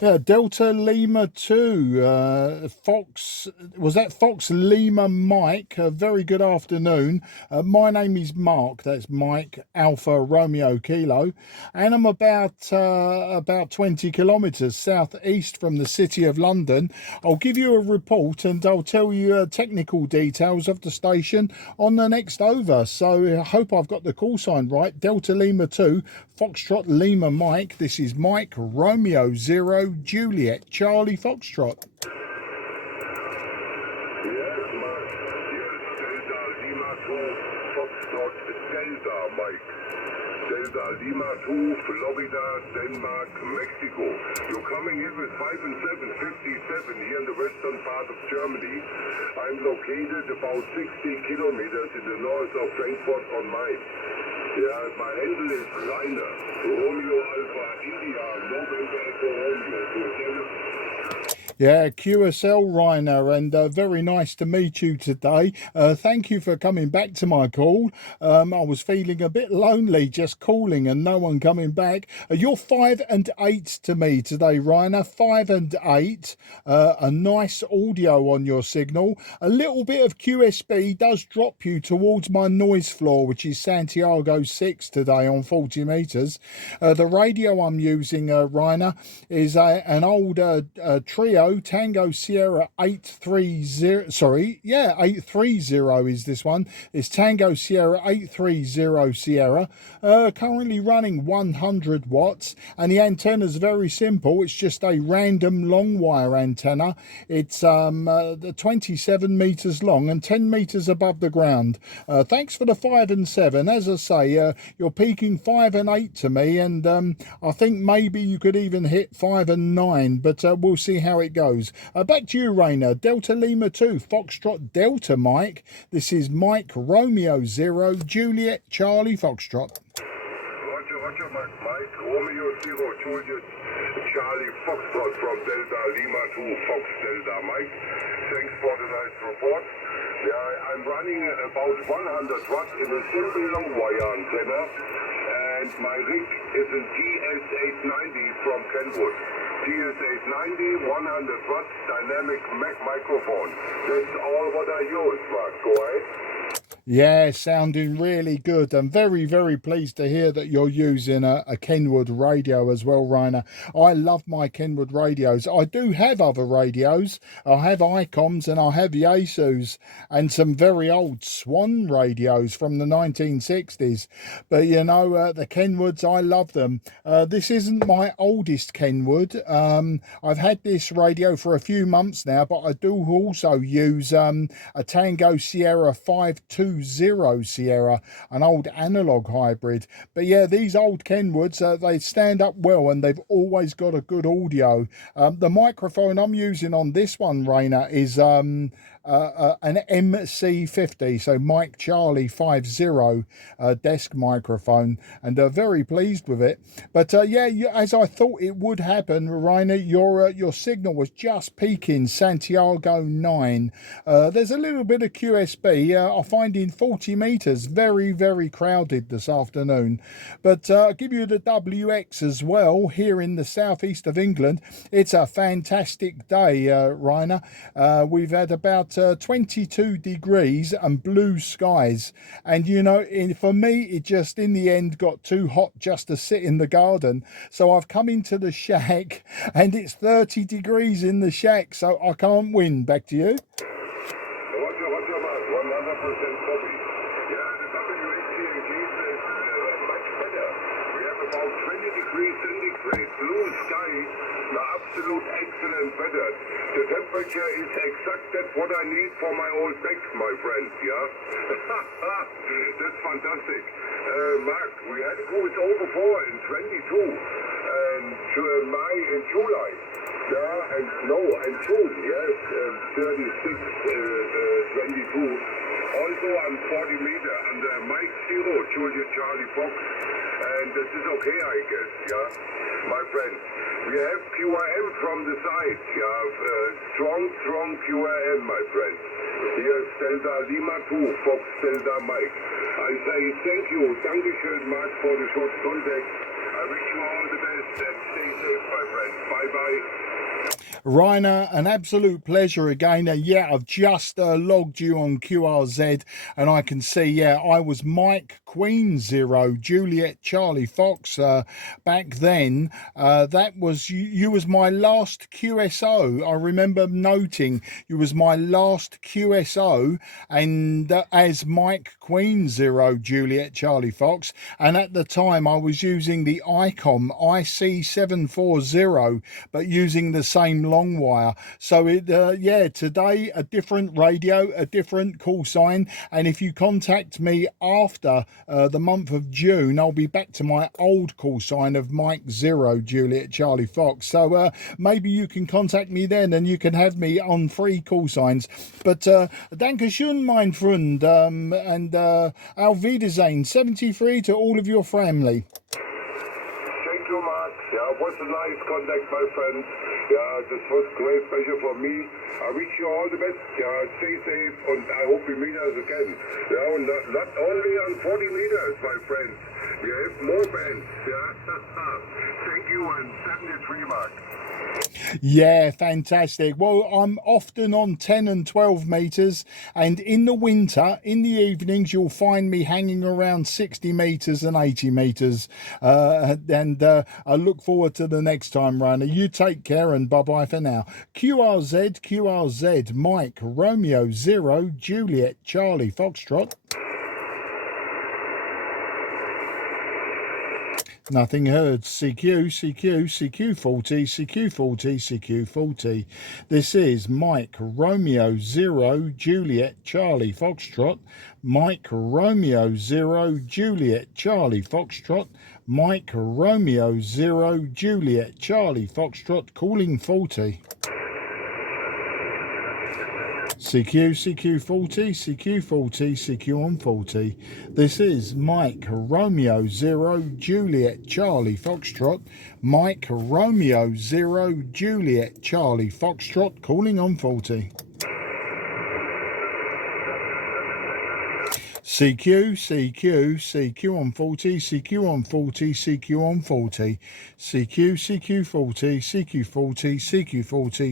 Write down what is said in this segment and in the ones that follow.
Yeah, Delta Lima 2, Fox, was that Fox Lima Mike? Very good afternoon. My name is Mark, that's Mike Alpha Romeo Kilo, and I'm about 20 kilometres southeast from the city of London. I'll give you a report and I'll tell you technical details of the station on the next over. So I hope I've got the call sign right. Delta Lima 2, Foxtrot Lima Mike. This is Mike Romeo 0 Juliet Charlie Foxtrot. Yes, Mark. Yes, Delta Lima 2, Foxtrot Delta, Mike. Delta Lima 2, Florida, Denmark, Mexico. You're coming in with 5 and 757 here in the western part of Germany. I'm located about 60 kilometers in the north of Frankfurt on Main. Yeah, my handle is Rainer. Romeo Alpha India, November Echo Romeo. Yeah, QSL Rainer, and very nice to meet you today. Thank you for coming back to my call. I was feeling a bit lonely just calling and no one coming back. You're 5 and 8 to me today, Rainer. 5 and 8. A nice audio on your signal. A little bit of QSB does drop you towards my noise floor, which is Santiago 6 today on 40 meters. The radio I'm using, Rainer, is an old trio Tango Sierra 830, sorry, yeah, 830 is this one. It's Tango Sierra 830 Sierra, currently running 100 watts, and the antenna's very simple. It's just a random long wire antenna. It's 27 meters long and 10 meters above the ground. Thanks for the 5 and 7. As I say, you're peaking 5 and 8 to me, and I think maybe you could even hit 5 and 9, but we'll see how it goes. Back to you, Rainer. Delta Lima 2, Foxtrot Delta Mike. This is Mike Romeo 0 Juliet Charlie Foxtrot. Roger, Mike Romeo 0 Juliet Charlie Foxtrot from Delta Lima 2 Fox Delta Mike. Thanks for the nice report. Yeah, I'm running about 100 watts in a simple long wire antenna, and my rig is a TS-830 from Kenwood. TS-890, 100 watts dynamic microphone. That's all what I use, Mark. Go ahead. Yeah, sounding really good. I'm very, very pleased to hear that you're using a Kenwood radio as well, Rainer. I love my Kenwood radios. I do have other radios. I have ICOMs and I have Yaesus and some very old Swan radios from the 1960s. But, you know, the Kenwoods, I love them. This isn't my oldest Kenwood. I've had this radio for a few months now, but I do also use a Tango Sierra 520 Sierra, an old analog hybrid. But yeah, these old Kenwoods, they stand up well and they've always got a good audio. The microphone I'm using on this one, Rainer, is an MC50, so Mike Charlie 50 desk microphone, and very pleased with it. But yeah, as I thought it would happen, Rainer, your signal was just peaking Santiago 9. There's a little bit of QSB. I find in 40 meters very, very crowded this afternoon. But I'll give you the WX as well here in the southeast of England. It's a fantastic day, Rainer. We've had about 22 degrees and blue skies, and you know, for me it just in the end got too hot just to sit in the garden, so I've come into the shack and it's 30 degrees in the shack, so I can't win. Back to you. Roger, Mark, 100% copy. Yeah, the WX here is much better. We have about 20 degrees centigrade, blue sky, the absolute excellent weather. The temperature is exact, that's what I need for my old back, my friend, yeah? That's fantastic. Mark, we had cruise over 4 in 22, and in July. Yeah, and no, and June, yes, 36, 22. Also, I'm 40 meter under Mike 0, Juliet Charlie Fox, and this is okay, I guess, yeah, my friend. We have QRM from the side, yeah, strong QRM, my friend. Here's Delta Lima 2, Fox Delta Mike. I say thank you, Dankeschön, Mark, for the short contact. I wish you all the best. Then stay safe, my friend. Bye-bye. Rainer, an absolute pleasure again. Yeah, I've just logged you on QRZ, and I can see, yeah, I was Mike Queen 0 Juliet Charlie Fox back then. That was you was my last QSO. I remember noting you was my last QSO, and as Mike Queen 0 Juliet Charlie Fox, and at the time I was using the ICOM IC740, but using the same long wire. So yeah, today a different radio, a different call sign, and if you contact me after the month of June, I'll be back to my old call sign of Mike 0 Juliet Charlie Fox. So maybe you can contact me then, and you can have me on free call signs. But danke schön, mein Freund, and auf Wiedersehen 73 to all of your family. Thank you, Mark. Yeah, it was a nice contact, my friend. Yeah, this was great pleasure for me. I wish you all the best. Yeah, stay safe, and I hope we meet us again. Yeah, and not only on 40 meters, my friends. We have more bands. Yeah. Thank you, and 73, Mark. Yeah, fantastic. Well, I'm often on 10 and 12 meters, and in the winter, in the evenings, you'll find me hanging around 60 meters and 80 meters. And I look forward to the next time, Rainer. You take care, and bye-bye for now. QRZ, Mike, Romeo 0, Juliet, Charlie, Foxtrot. Nothing heard. CQ40. This is Mike Romeo 0 Juliet Charlie Foxtrot. Mike Romeo 0 Juliet Charlie Foxtrot. Mike Romeo 0 Juliet Charlie Foxtrot, calling 40. CQ40 on 40. This is Mike Romeo 0 Juliet Charlie Foxtrot. Mike Romeo 0 Juliet Charlie Foxtrot, calling on 40. CQ on 40, CQ on 40, CQ on 40,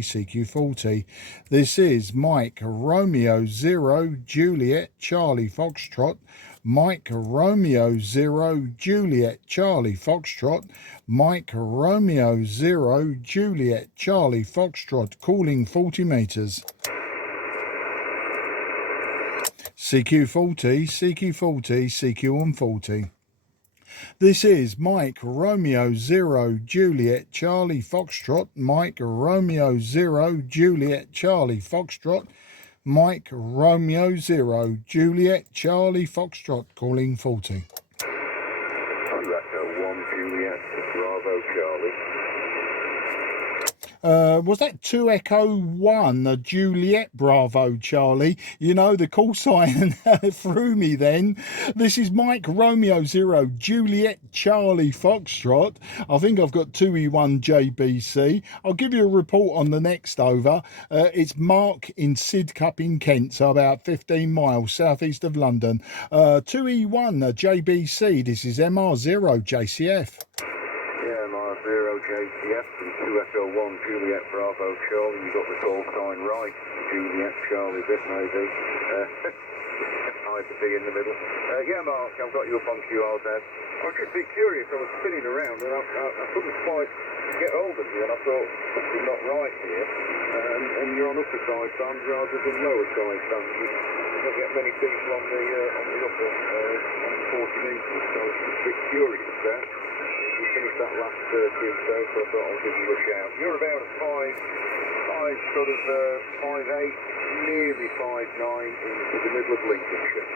CQ40. This is Mike Romeo 0 Juliet Charlie Foxtrot. Mike Romeo 0 Juliet Charlie Foxtrot. Mike Romeo 0 Juliet Charlie Foxtrot, calling 40 meters. CQ40, CQ on 40. This is Mike Romeo 0 Juliet Charlie Foxtrot. Mike Romeo 0 Juliet Charlie Foxtrot. Mike Romeo 0 Juliet Charlie Foxtrot, calling 40. Was that 2 Echo 1 Juliet Bravo Charlie? You know, the call sign threw me then. This is Mike Romeo 0 Juliet Charlie Foxtrot. I think I've got 2E1 JBC. I'll give you a report on the next over. It's Mark in Sidcup in Kent, so about 15 miles southeast of London. 2E1 JBC. This is MR0 JCF. JCF from 2 Echo 1 Juliet Bravo Charlie. You got the call sign right. Juliet Charlie bit maybe. Hide the B in the middle. Yeah, Mark, I've got you up on QRZ. I was just a bit curious. I was spinning around and I couldn't quite get hold of you, and I thought something not right here. And you're on upper side bands rather than lower side bands. You don't get many people on the upper on 40 metres, so I was just a bit curious there. We finished that last QSO, so I thought I'll give you a shout. You're about a 5'8", nearly 5'9" into the middle of Lincolnshire.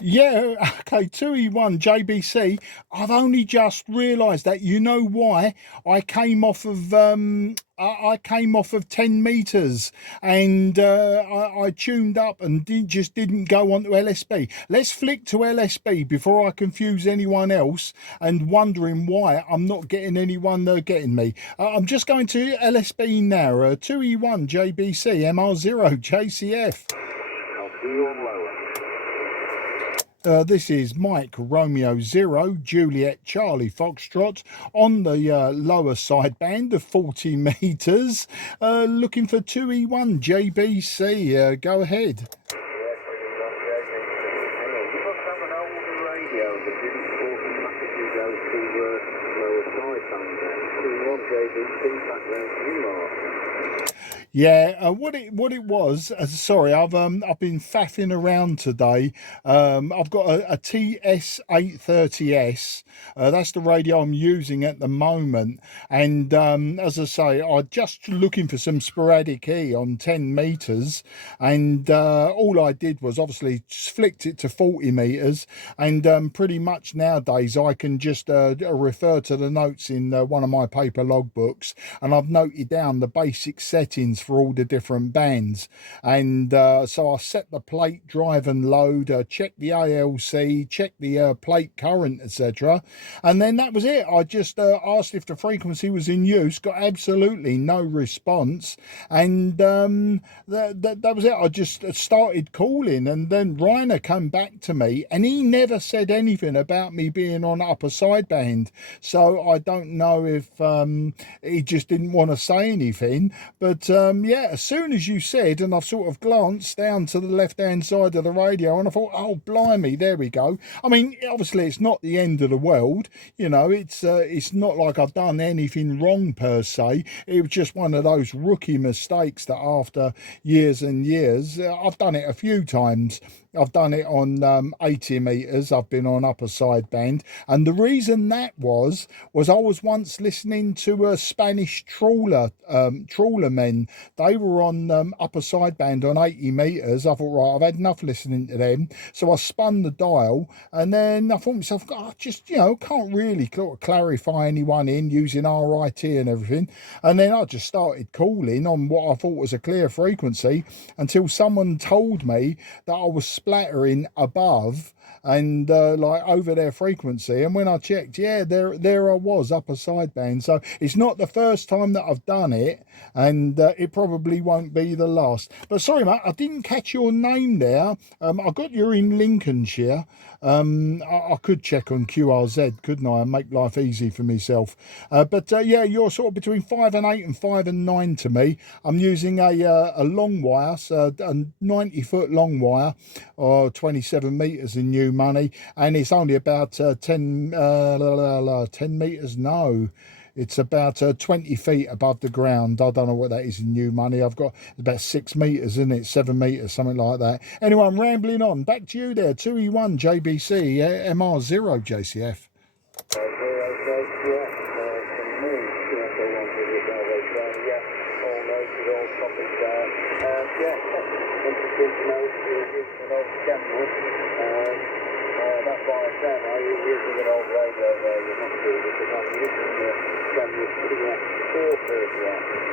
Yeah, okay, 2E1 JBC. I've only just realised that. You know why? I came off of 10 metres, and I tuned up and just didn't go on to LSB. Let's flick to LSB before I confuse anyone else and wondering why I'm not getting anyone getting me. I'm just going to LSB now. 2E1 JBC MR0 JCF. I'll see you on lower. This is Mike Romeo 0 Juliet Charlie Foxtrot on the lower sideband of 40 metres, looking for 2E1 JBC. Go ahead. Yeah, pretty much, yeah. You must have an older radio that didn't automatically go to lower sideband then. 2E1 JBC back round to you, Mark. Yeah, what it was. Sorry, I've been faffing around today. I've got a TS-830S. That's the radio I'm using at the moment. And as I say, I'm just looking for some sporadic E on 10 metres. And all I did was obviously just flicked it to 40 metres. And pretty much nowadays I can just refer to the notes in one of my paper logbooks, and I've noted down the basic settings for all the different bands. And so I set the plate, drive and load, check the ALC, check the plate current, etc. And then that was it. I just asked if the frequency was in use, got absolutely no response, and that was it. I just started calling, and then Reiner came back to me, and he never said anything about me being on upper sideband. So I don't know if he just didn't want to say anything. But yeah, as soon as you said, and I've sort of glanced down to the left hand side of the radio, and I thought, oh blimey, there we go. I mean, obviously it's not the end of the world, you know. It's not like I've done anything wrong per se. It was just one of those rookie mistakes that after years and years, I've done it a few times. I've done it on 80 metres. I've been on upper sideband. And the reason that was I was once listening to a Spanish trawler men. They were on upper sideband on 80 metres. I thought, right, I've had enough listening to them. So I spun the dial, and then I thought to myself, I just, you know, can't really clarify anyone in using RIT and everything. And then I just started calling on what I thought was a clear frequency until someone told me that I was splattering above and like over their frequency. And when I checked, yeah, there I was, upper sideband. So it's not the first time that I've done it, and it probably won't be the last. But sorry, mate, I didn't catch your name there. I got you're in Lincolnshire. I could check on QRZ, couldn't I, and make life easy for myself. But yeah, you're sort of between 5 and 8 and 5 and 9 to me. I'm using a long wire, so a 90-foot long wire, or 27 metres in new money, and it's only about 10 metres. No, it's about 20 feet above the ground. I don't know what that is in new money. I've got about 6 metres, isn't it? 7 metres, something like that. Anyway, I'm rambling on. Back to you there. 2E1 JBC, MR0 JCF. That's why I said I was using an old radio there, you must do, because I'm using the January CQ40m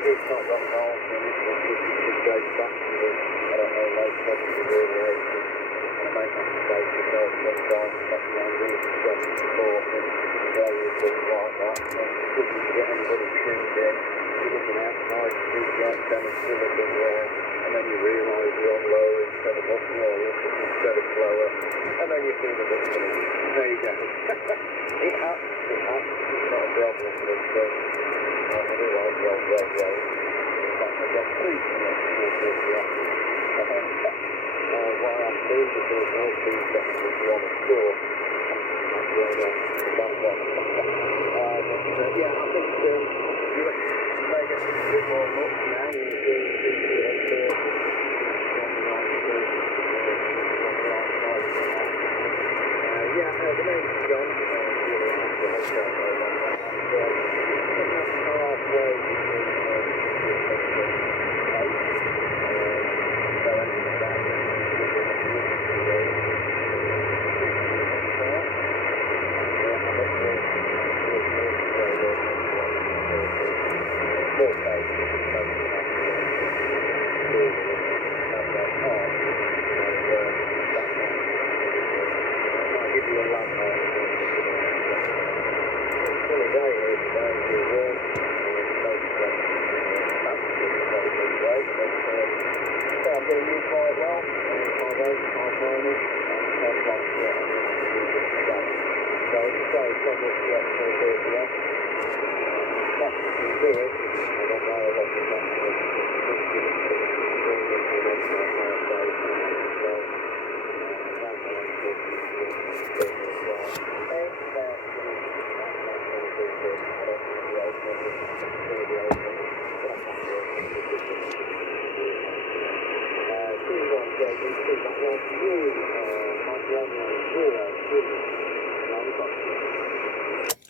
It's not got an alt in it, but it goes back to the, I don't know, late 70s, early 80s. And I make that mistake myself sometimes, back when I was using 74 and various things like that. And it's good to get anybody tuned in. You're looking outside, street like semi-silicon there, and then you realise you're on lower instead of up lower, instead of slower, and then you feel a bit funny. There you go. It happens, it's not a problem, but I do like the old radio. In fact, I've got 2 why I'm doing because there's no 2 seconds if you want to store. That's where the band got. But yeah, I think you may get a bit more luck now in the name's John.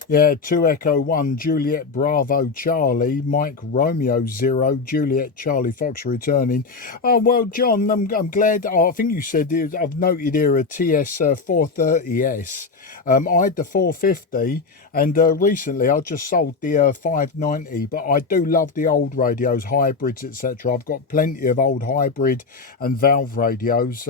Yeah, 2 Echo 1, Juliet Bravo Charlie, Mike Romeo 0, Juliet Charlie Fox returning. Oh, well, John, I'm glad. Oh, I think you said, I've noted here a TS-430S. I had the 450, and recently I just sold the 590, but I do love the old radios, hybrids, etc. I've got plenty of old hybrid and valve radios.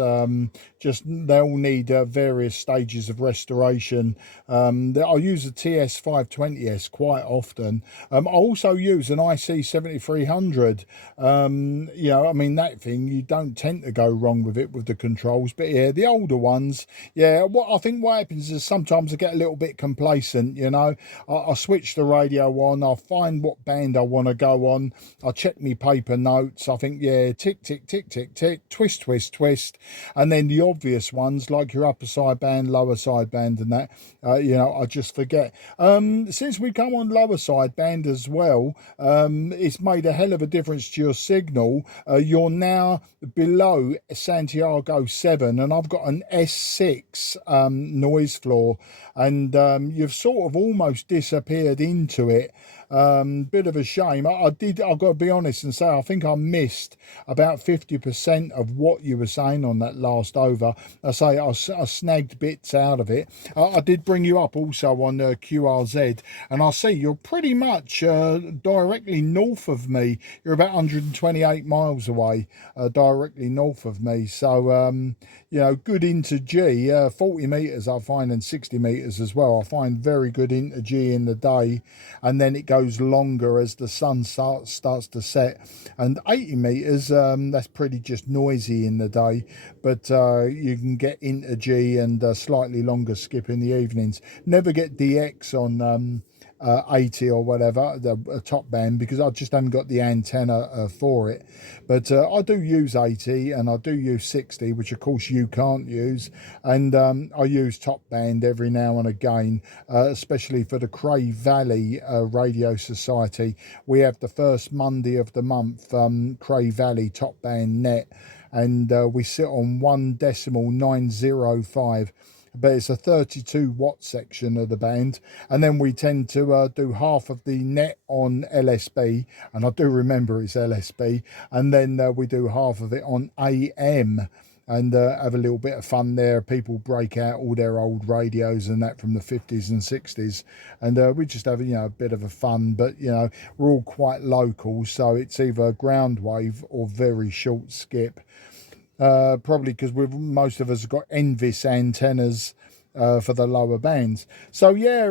Just they all need various stages of restoration. I'll use a TS-520S quite often. I also use an IC7300. You know, I mean, that thing, you don't tend to go wrong with it with the controls. But yeah, the older ones, yeah, I think what happens is sometimes I get a little bit complacent, you know. I switch the radio on, I'll find what band I want to go on, I'll check my paper notes, I think, yeah, tick, tick, tick, tick, tick, twist, twist, twist. And then the obvious ones, like your upper sideband, lower sideband and that, you know, I just forget. Since we come on lower sideband as well, it's made a hell of a difference to your signal. You're now below Santiago 7 and I've got an S6 noise floor, and you've sort of almost disappeared into it. Bit of a shame. I've got to be honest and say I think I missed about 50% of what you were saying on that last over. I snagged bits out of it. I did bring you up also on QRZ, and I see you're pretty much directly north of me. You're about 128 miles away, directly north of me. So you know, good into G. 40 meters I find, and 60 meters as well. I find very good into G in the day, and then it goes longer as the sun starts to set. And 80 meters, that's pretty just noisy in the day, but you can get into G and slightly longer skip in the evenings. Never get DX on 80 or whatever, the top band, because I just haven't got the antenna for it. But I do use 80 and I do use 60, which of course you can't use, and I use top band every now and again, especially for the Cray Valley Radio Society. We have the first Monday of the month, Cray Valley top band net, and we sit on 1.905, but it's a 32 watt section of the band, and then we tend to do half of the net on LSB, and I do remember it's LSB, and then we do half of it on AM, and have a little bit of fun there. People break out all their old radios and that from the 50s and 60s, and we just have, you know, a bit of a fun. But you know, we're all quite local, so it's either ground wave or very short skip. Probably because most of us have got Envis antennas for the lower bands. So yeah,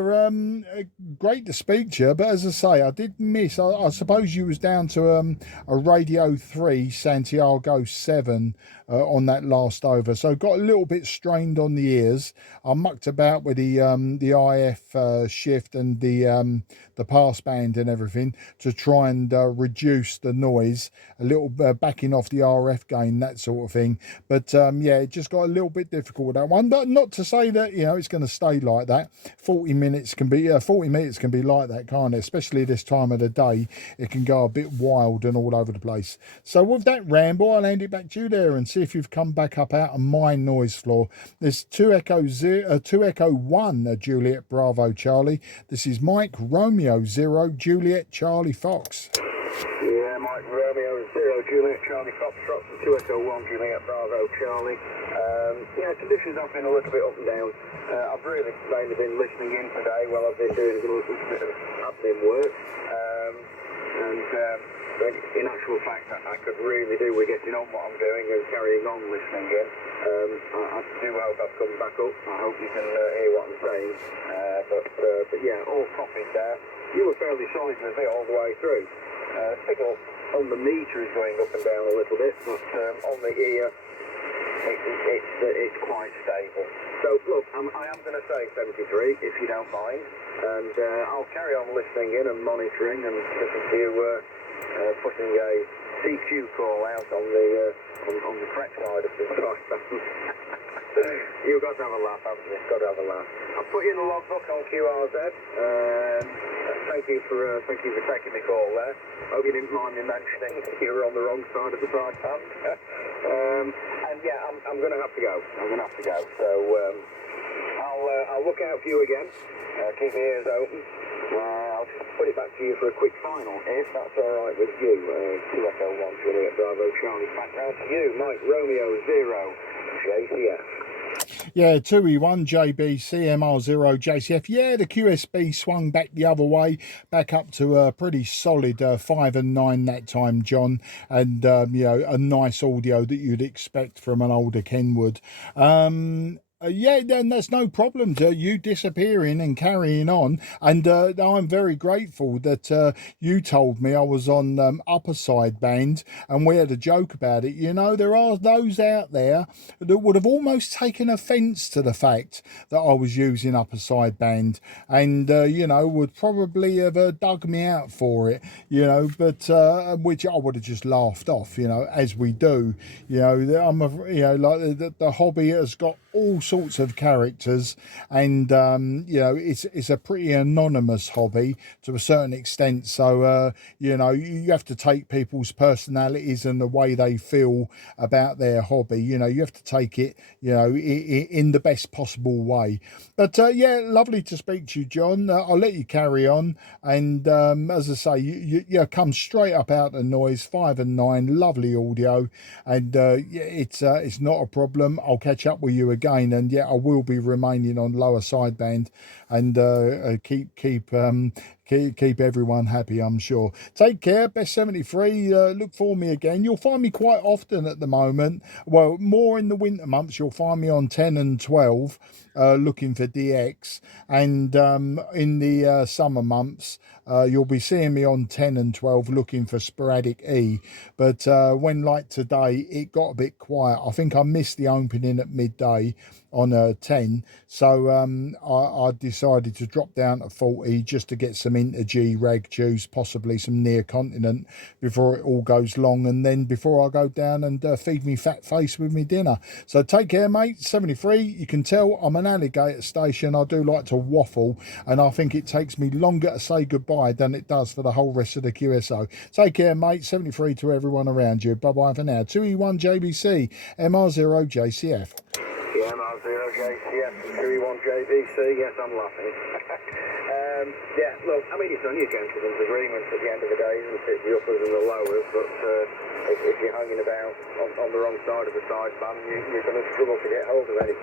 great to speak to you, but as I say, I did miss, I suppose you was down to a Radio 3 Santiago 7 on that last over, so got a little bit strained on the ears. I mucked about with the IF shift and the pass band and everything to try and reduce the noise a little, backing off the RF gain, that sort of thing. But yeah, it just got a little bit difficult with that one, but not to say that, you know, it's going to stay like that. 40 minutes can be like that, can't it? Especially this time of the day, it can go a bit wild and all over the place. So with that ramble, I'll hand it back to you there and see if you've come back up out of my noise floor. There's 2 Echo 1 Juliet Bravo Charlie. This is Mike Romeo 0 Juliet Charlie Fox. Yeah, Mike Romeo 0 Juliet Charlie Fox, from 2 Echo 1 Juliet Bravo Charlie. Yeah, conditions have been a little bit up and down. I've really mainly been listening in today while I've been doing a little bit of admin work. In actual fact, I could really do with getting on what I'm doing and carrying on listening in. I do hope I've come back up. I hope you can hear what I'm saying. But yeah, all copied there. You were fairly solid with it all the way through. Signal on the meter is going up and down a little bit, but on the ear, it's quite stable. So look, I am going to say 73 if you don't mind, and I'll carry on listening in and monitoring and listen to you putting a CQ call out on the correct side of the price band. You've got to have a laugh, haven't you? Got to have a laugh. I'll put you in the logbook on QRZ. Thank you for taking the call there. Hope you didn't mind me mentioning you were on the wrong side of the price band. And yeah, I'm going to have to go. So I'll look out for you again. Keep your ears open. I'll just put it back to you for a quick final, if that's all right with you. 2 Echo 1 Juliet Bravo Charlie. Back round to you, Mike Romeo 0 JCF. Yeah, 2E1 JBC MR0 JCF. Yeah, the QSB swung back the other way, back up to a pretty solid 5 and 9 that time, John. And, you know, a nice audio that you'd expect from an older Kenwood. Yeah, then there's no problem to you disappearing and carrying on. And I'm very grateful that you told me I was on upper sideband, and we had a joke about it. You know, there are those out there that would have almost taken offence to the fact that I was using upper sideband, and you know, would probably have dug me out for it. You know, but which I would have just laughed off. You know, as we do. You know, you know, like the hobby has got all sorts of characters, and you know, it's a pretty anonymous hobby to a certain extent, so you know, you have to take people's personalities and the way they feel about their hobby, you know, you have to take it, you know, in the best possible way. But yeah, lovely to speak to you, John. I'll let you carry on, and as I say, you come straight up out of noise, 5 and 9, lovely audio, and yeah, it's not a problem. I'll catch up with you again, and yeah, I will be remaining on lower sideband, and keep everyone happy, I'm sure. Take care, best 73. Look for me again. You'll find me quite often at the moment. Well, more in the winter months. You'll find me on 10 and 12 looking for DX, and in the summer months you'll be seeing me on 10 and 12 looking for sporadic E. But when, like today, it got a bit quiet, I think I missed the opening at midday on 10, so I decided to drop down to 40 just to get some inter-G Ragchews, possibly some near continent, before it all goes long, and then before I go down and feed me fat face with me dinner. So take care, mate. 73. You can tell I'm an alligator station. I do like to waffle, and I think it takes me longer to say goodbye than it does for the whole rest of the QSO. Take care, mate. 73 to everyone around you. Bye bye for now. 2E1 JBC MR0 JCF. Yeah, MR0 JCF, 2E1 JBC, yes, I'm laughing. Yeah, look, I mean, it's only a gentleman's agreement at the end of the day, isn't it? The uppers and the lowers, but if you're hanging about on the wrong side of the sideband, you're going to struggle to get hold of anything.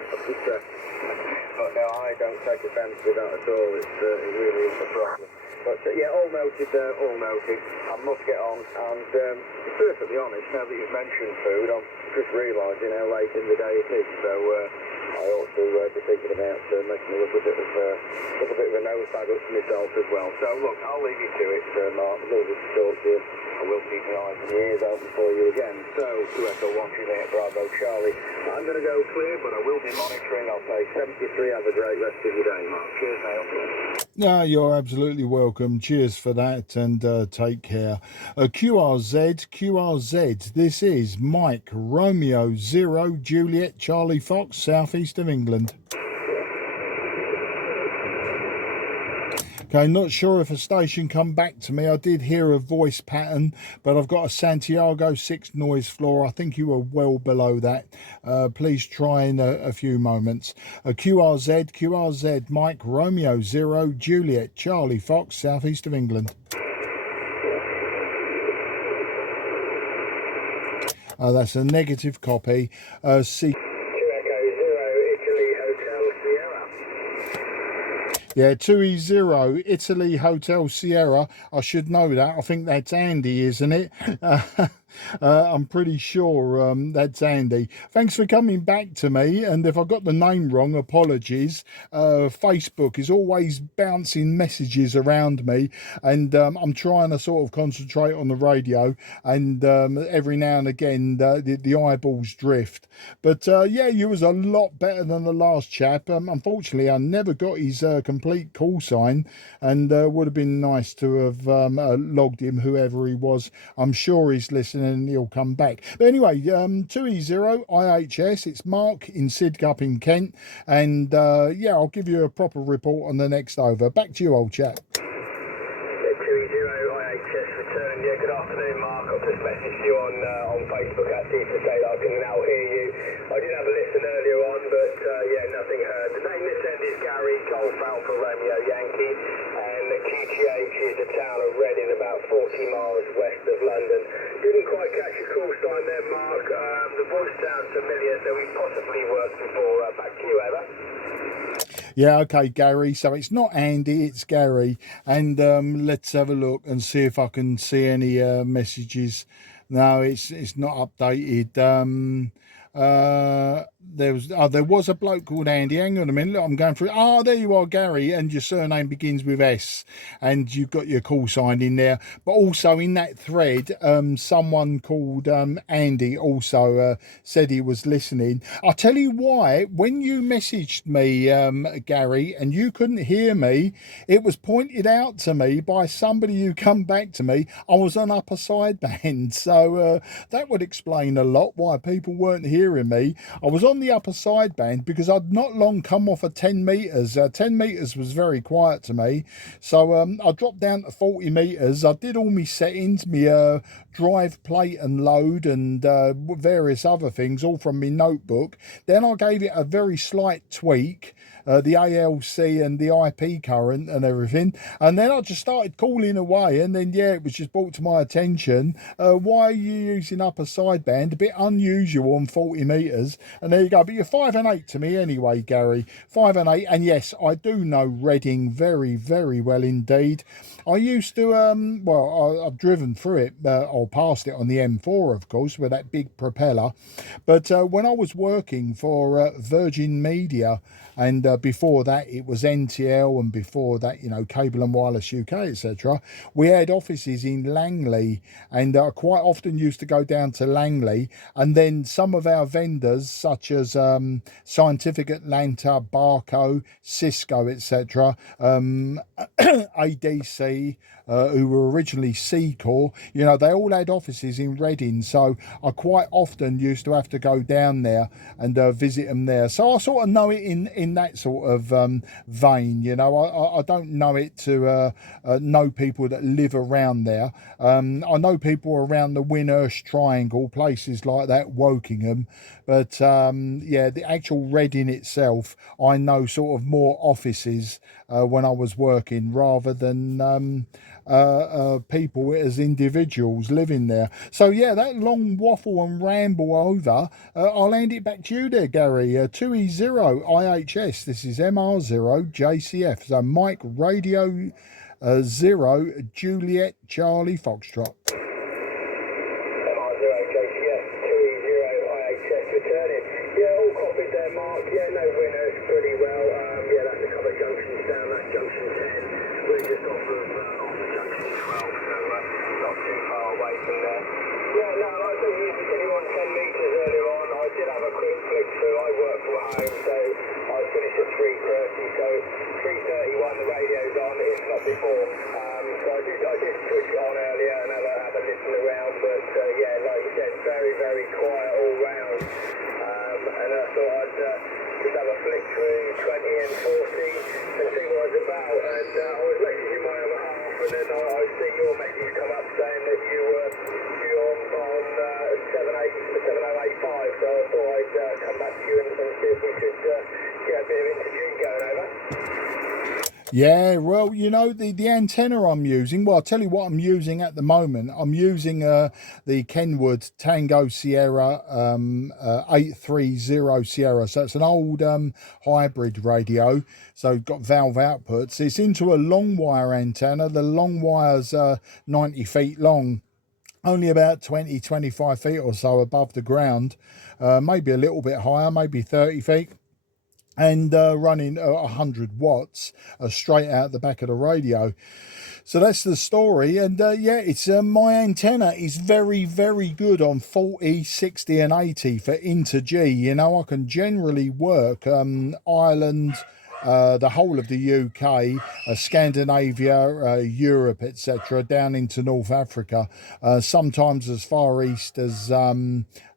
But no, I don't take offence with that at all. It really is a problem. But yeah, all noted, all noted. I must get on, and to be perfectly honest, now that you've mentioned food, I'm just realising how late in the day it is, so I ought to be thinking about making a little bit of a nosebag up for myself as well. So look, I'll leave you to it, Mark. Lovely to talk to you. I will keep my eyes and ears open for you again. So, 2 Echo 1 Juliet Bravo Charlie. I'm going to go clear, but I will be monitoring. I'll say 73. Have a great rest of your day, Mark. Cheers, now. No, you're absolutely welcome. Cheers for that, and take care. QRZ. This is Mike Romeo 0 Juliet Charlie Fox, southeast of England. Okay, not sure if a station come back to me. I did hear a voice pattern, but I've got a Santiago 6 noise floor. I think you were well below that. Please try in a few moments. QRZ, Mike Romeo 0 Juliet Charlie Fox, southeast of England. That's a negative copy. Yeah, 2E0 Italy Hotel Sierra. I should know that. I think that's Andy, isn't it? I'm pretty sure that's Andy. Thanks for coming back to me. And if I got the name wrong, apologies. Facebook is always bouncing messages around me, and I'm trying to sort of concentrate on the radio, and every now and again the eyeballs drift. But yeah, you was a lot better than the last chap. Unfortunately, I never got his complete call sign, and would have been nice to have logged him, whoever he was. I'm sure he's listening and he'll come back. But anyway, 2E0 IHS, it's Mark in Sidcup in Kent, and yeah, I'll give you a proper report on the next over. Back to you, old chap. 2E0 IHS return. Yeah, good afternoon, Mark. I've just messaged you on Facebook actually to say that I can now hear you. I did have a listen earlier on, but yeah, nothing heard. The name this end is Gary, Golf Alpha Romeo Yankee, and the QTH is the town of Reading, about 40 miles west of London. Didn't quite catch your call sign there, Mark. The voice sounds familiar, so we possibly worked before. Back to you, Eva. Yeah, okay, Gary. So it's not Andy, it's Gary. And let's have a look and see if I can see any messages. No, it's not updated. There was a bloke called Andy. Hang on a minute, I'm going through. Oh, there you are, Gary, and your surname begins with S, and you've got your call sign in there. But also in that thread, someone called Andy also said he was listening. I'll tell you why. When you messaged me, Gary, and you couldn't hear me, it was pointed out to me by somebody who come back to me. I was on upper sideband, so that would explain a lot why people weren't hearing me. I was on the upper sideband because I'd not long come off of 10 metres. 10 metres was very quiet to me, so I dropped down to 40 metres. I did all my settings, my drive plate and load, and various other things, all from my notebook. Then I gave it a very slight tweak, the ALC and the IP current and everything, and then I just started calling away, and then yeah, it was just brought to my attention, why are you using upper sideband, a bit unusual on 40 metres, and there you go. But you're 5 and 8 to me anyway, Gary, 5 and 8, and yes, I do know Reading very, very well indeed. I used to, well, I've driven through it, or past it on the M4, of course, with that big propeller, but when I was working for Virgin Media, and before that it was NTL, and before that, you know, Cable and Wireless UK, etc., we had offices in Langley, and I quite often used to go down to Langley, and then some of our vendors such as Scientific Atlanta, Barco, Cisco, etc., ADC, who were originally C-Core, you know, they all had offices in Reading, so I quite often used to have to go down there and visit them there. So I sort of know it in that sort of vein, you know. I don't know it to know people that live around there. I know people around the Windhurst Triangle, places like that, Wokingham, but yeah, the actual Reading itself, I know sort of more offices when I was working, rather than people as individuals living there. So yeah, that long waffle and ramble over, I'll hand it back to you there, Gary. 2E0 IHS, this is MR0 JCF, so Mike Radio 0 Juliet Charlie Foxtrot. MR0 JCF 2E0 IHS returning. Yeah, all copied there, Mark. Yeah, no winners, pretty well. Yeah, that's a couple of junctions down. That's junction 10. We're just off of junction 12, so not too far away from there. Yeah, no, I think you said you were on 10 metres earlier on. I did have a quick flick through. I work from home, so I finished at 3:30. So 3:31, the radio's on, if not before. So I did switch it on earlier and have a listen around, but yeah, like you said, very, very quiet all round. And I thought I'd just have a flick through 20 and 40 and see what it's about. And I was messaging my other half, and then I see your message come up saying that you were on 7085. So I thought I'd come back to you and see if we could get a bit of interview going over. Yeah, well, you know, the antenna I'm using, well, I'll tell you what I'm using at the moment. I'm using the Kenwood Tango Sierra 830 Sierra. So it's an old hybrid radio. So got valve outputs. It's into a long wire antenna. The long wire's 90 feet long. only about 20-25 feet or so above the ground, maybe a little bit higher, maybe 30 feet, and running 100 watts straight out the back of the radio. So that's the story. And yeah, it's my antenna is very, very good on 40, 60 and 80 for inter G. You know, I can generally work Ireland, the whole of the UK, Scandinavia, Europe, etc., down into North Africa, sometimes as far east as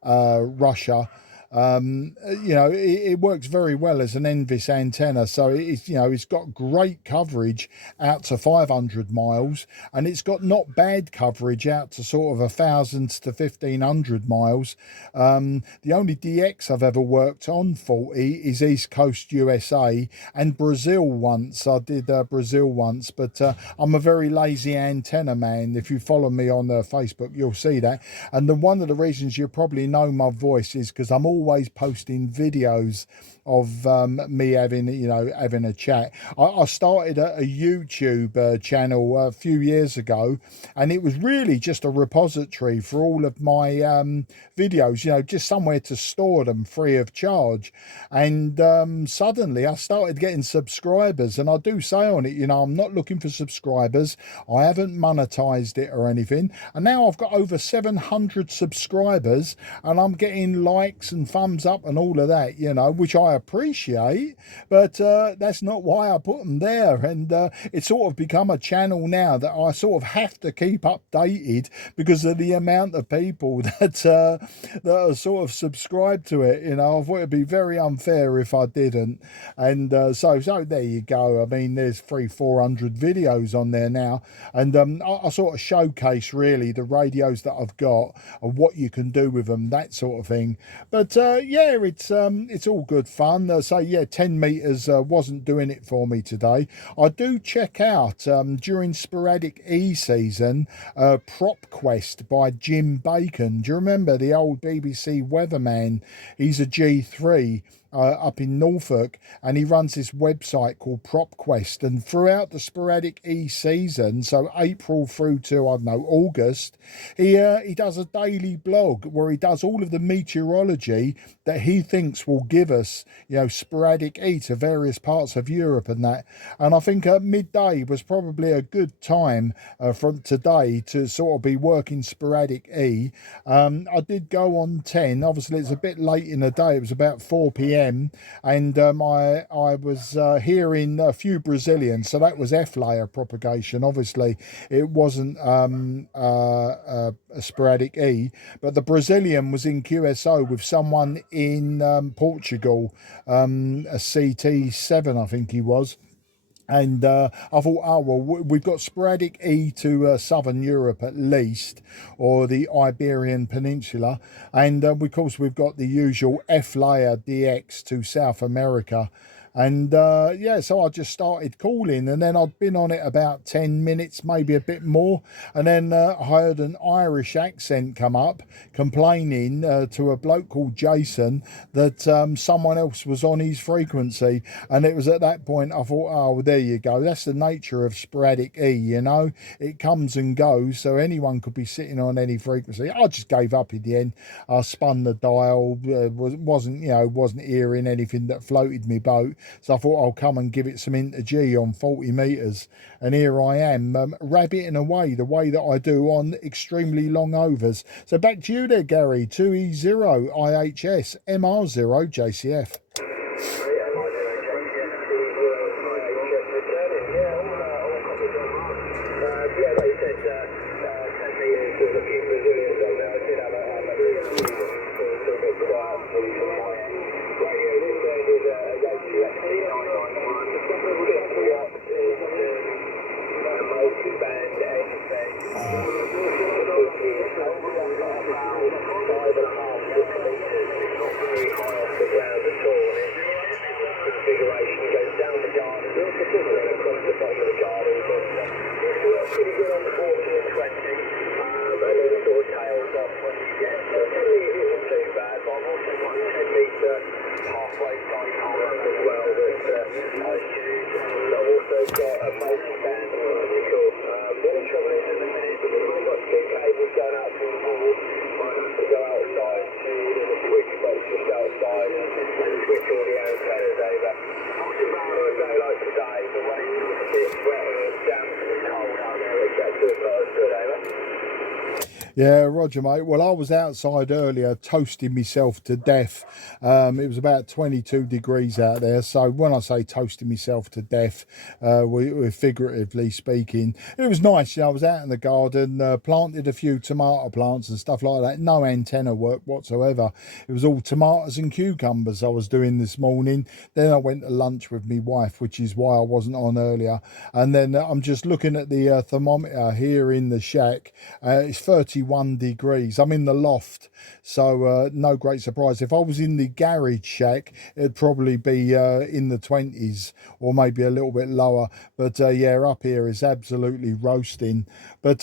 Russia. You know, it works very well as an NVIS antenna. So it's, you know, it's got great coverage out to 500 miles, and it's got not bad coverage out to sort of 1,000 to 1,500 miles. The only DX I've ever worked on 40 is East Coast USA and Brazil once. I did Brazil once, but I'm a very lazy antenna man. If you follow me on Facebook, you'll see that. And one of the reasons you probably know my voice is because I'm always posting videos of me having, you know, having a chat. I started a YouTube channel a few years ago, and it was really just a repository for all of my videos, you know, just somewhere to store them free of charge. And suddenly I started getting subscribers, and I do say on it, you know, I'm not looking for subscribers. I haven't monetized it or anything, and now I've got over 700 subscribers, and I'm getting likes and thumbs up and all of that, you know, which I appreciate, but that's not why I put them there. And it's sort of become a channel now that I sort of have to keep updated because of the amount of people that are sort of subscribed to it. You know, I thought it'd be very unfair if I didn't. And so there you go. I mean, there's 300-400 videos on there now, and I sort of showcase really the radios that I've got and what you can do with them, that sort of thing. But yeah, it's all good fun. So yeah, 10 meters wasn't doing it for me today. I do check out during sporadic E season Prop Quest by Jim Bacon. Do you remember the old BBC weatherman? He's a G3 up in Norfolk, and he runs this website called PropQuest. And throughout the sporadic E season, so April through to, I don't know, August, he does a daily blog where he does all of the meteorology that he thinks will give us, you know, sporadic E to various parts of Europe and that. And I think midday was probably a good time from today to sort of be working sporadic E. I did go on 10. Obviously, it's a bit late in the day. It was about 4 p.m. And I was hearing a few Brazilians, so that was F-layer propagation. Obviously, it wasn't a sporadic E, but the Brazilian was in QSO with someone in Portugal, a CT7, I think he was. And I thought, oh, well, we've got sporadic E to Southern Europe at least, or the Iberian Peninsula. And of course, we've got the usual F-layer DX to South America. And yeah, so I just started calling, and then I'd been on it about 10 minutes, maybe a bit more, and then I heard an Irish accent come up complaining to a bloke called Jason that someone else was on his frequency. And it was at that point I thought, oh, well, there you go, that's the nature of sporadic E, you know, it comes and goes, so anyone could be sitting on any frequency. I just gave up in the end. I spun the dial, wasn't hearing anything that floated me boat. So I thought I'll come and give it some inter G on 40 meters, and here I am rabbiting away the way that I do on extremely long overs. So back to you there, Gary. 2E0 IHS MR0 JCF. Got a multi-band optical. The only trouble is at the minute, we've only got two cables going out Good, Ava. Yeah, Roger, mate. Well, I was outside earlier toasting myself to death. It was about 22 degrees out there. So when I say toasting myself to death, we're figuratively speaking. It was nice. I was out in the garden, planted a few tomato plants and stuff like that. No antenna work whatsoever. It was all tomatoes and cucumbers I was doing this morning. Then I went to lunch with my wife, which is why I wasn't on earlier. And then I'm just looking at the thermometer here in the shack. It's 31 degrees. I'm in the loft, so no great surprise. If I was in the garage shack, it'd probably be in the 20s or maybe a little bit lower. But yeah, up here is absolutely roasting. But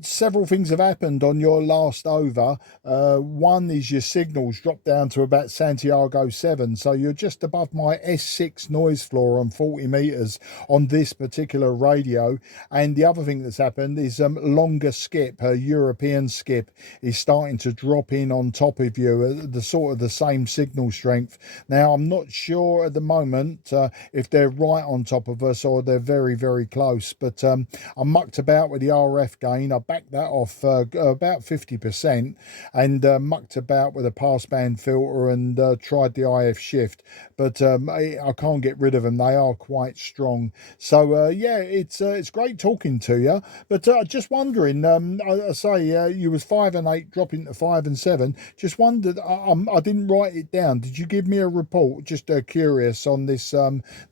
several things have happened on your last over. One is your signals dropped down to about Santiago 7, so you're just above my S6 noise floor on 40 meters on this particular radio. And the other thing that's happened is longer skip, European skip, is starting to drop in on top of you, the sort of the same signal strength. Now I'm not sure at the moment if they're right on top of us or they're very, very close, but I mucked about with the RF gain. I backed that off about 50% and mucked about with a passband filter and tried the IF shift, but I can't get rid of them. They are quite strong. So yeah, it's great talking to you, but just wondering, I say you was 5 and 8 dropping to 5 and 7. Just wondered, I didn't write it down. Did you give me a report? Just curious on this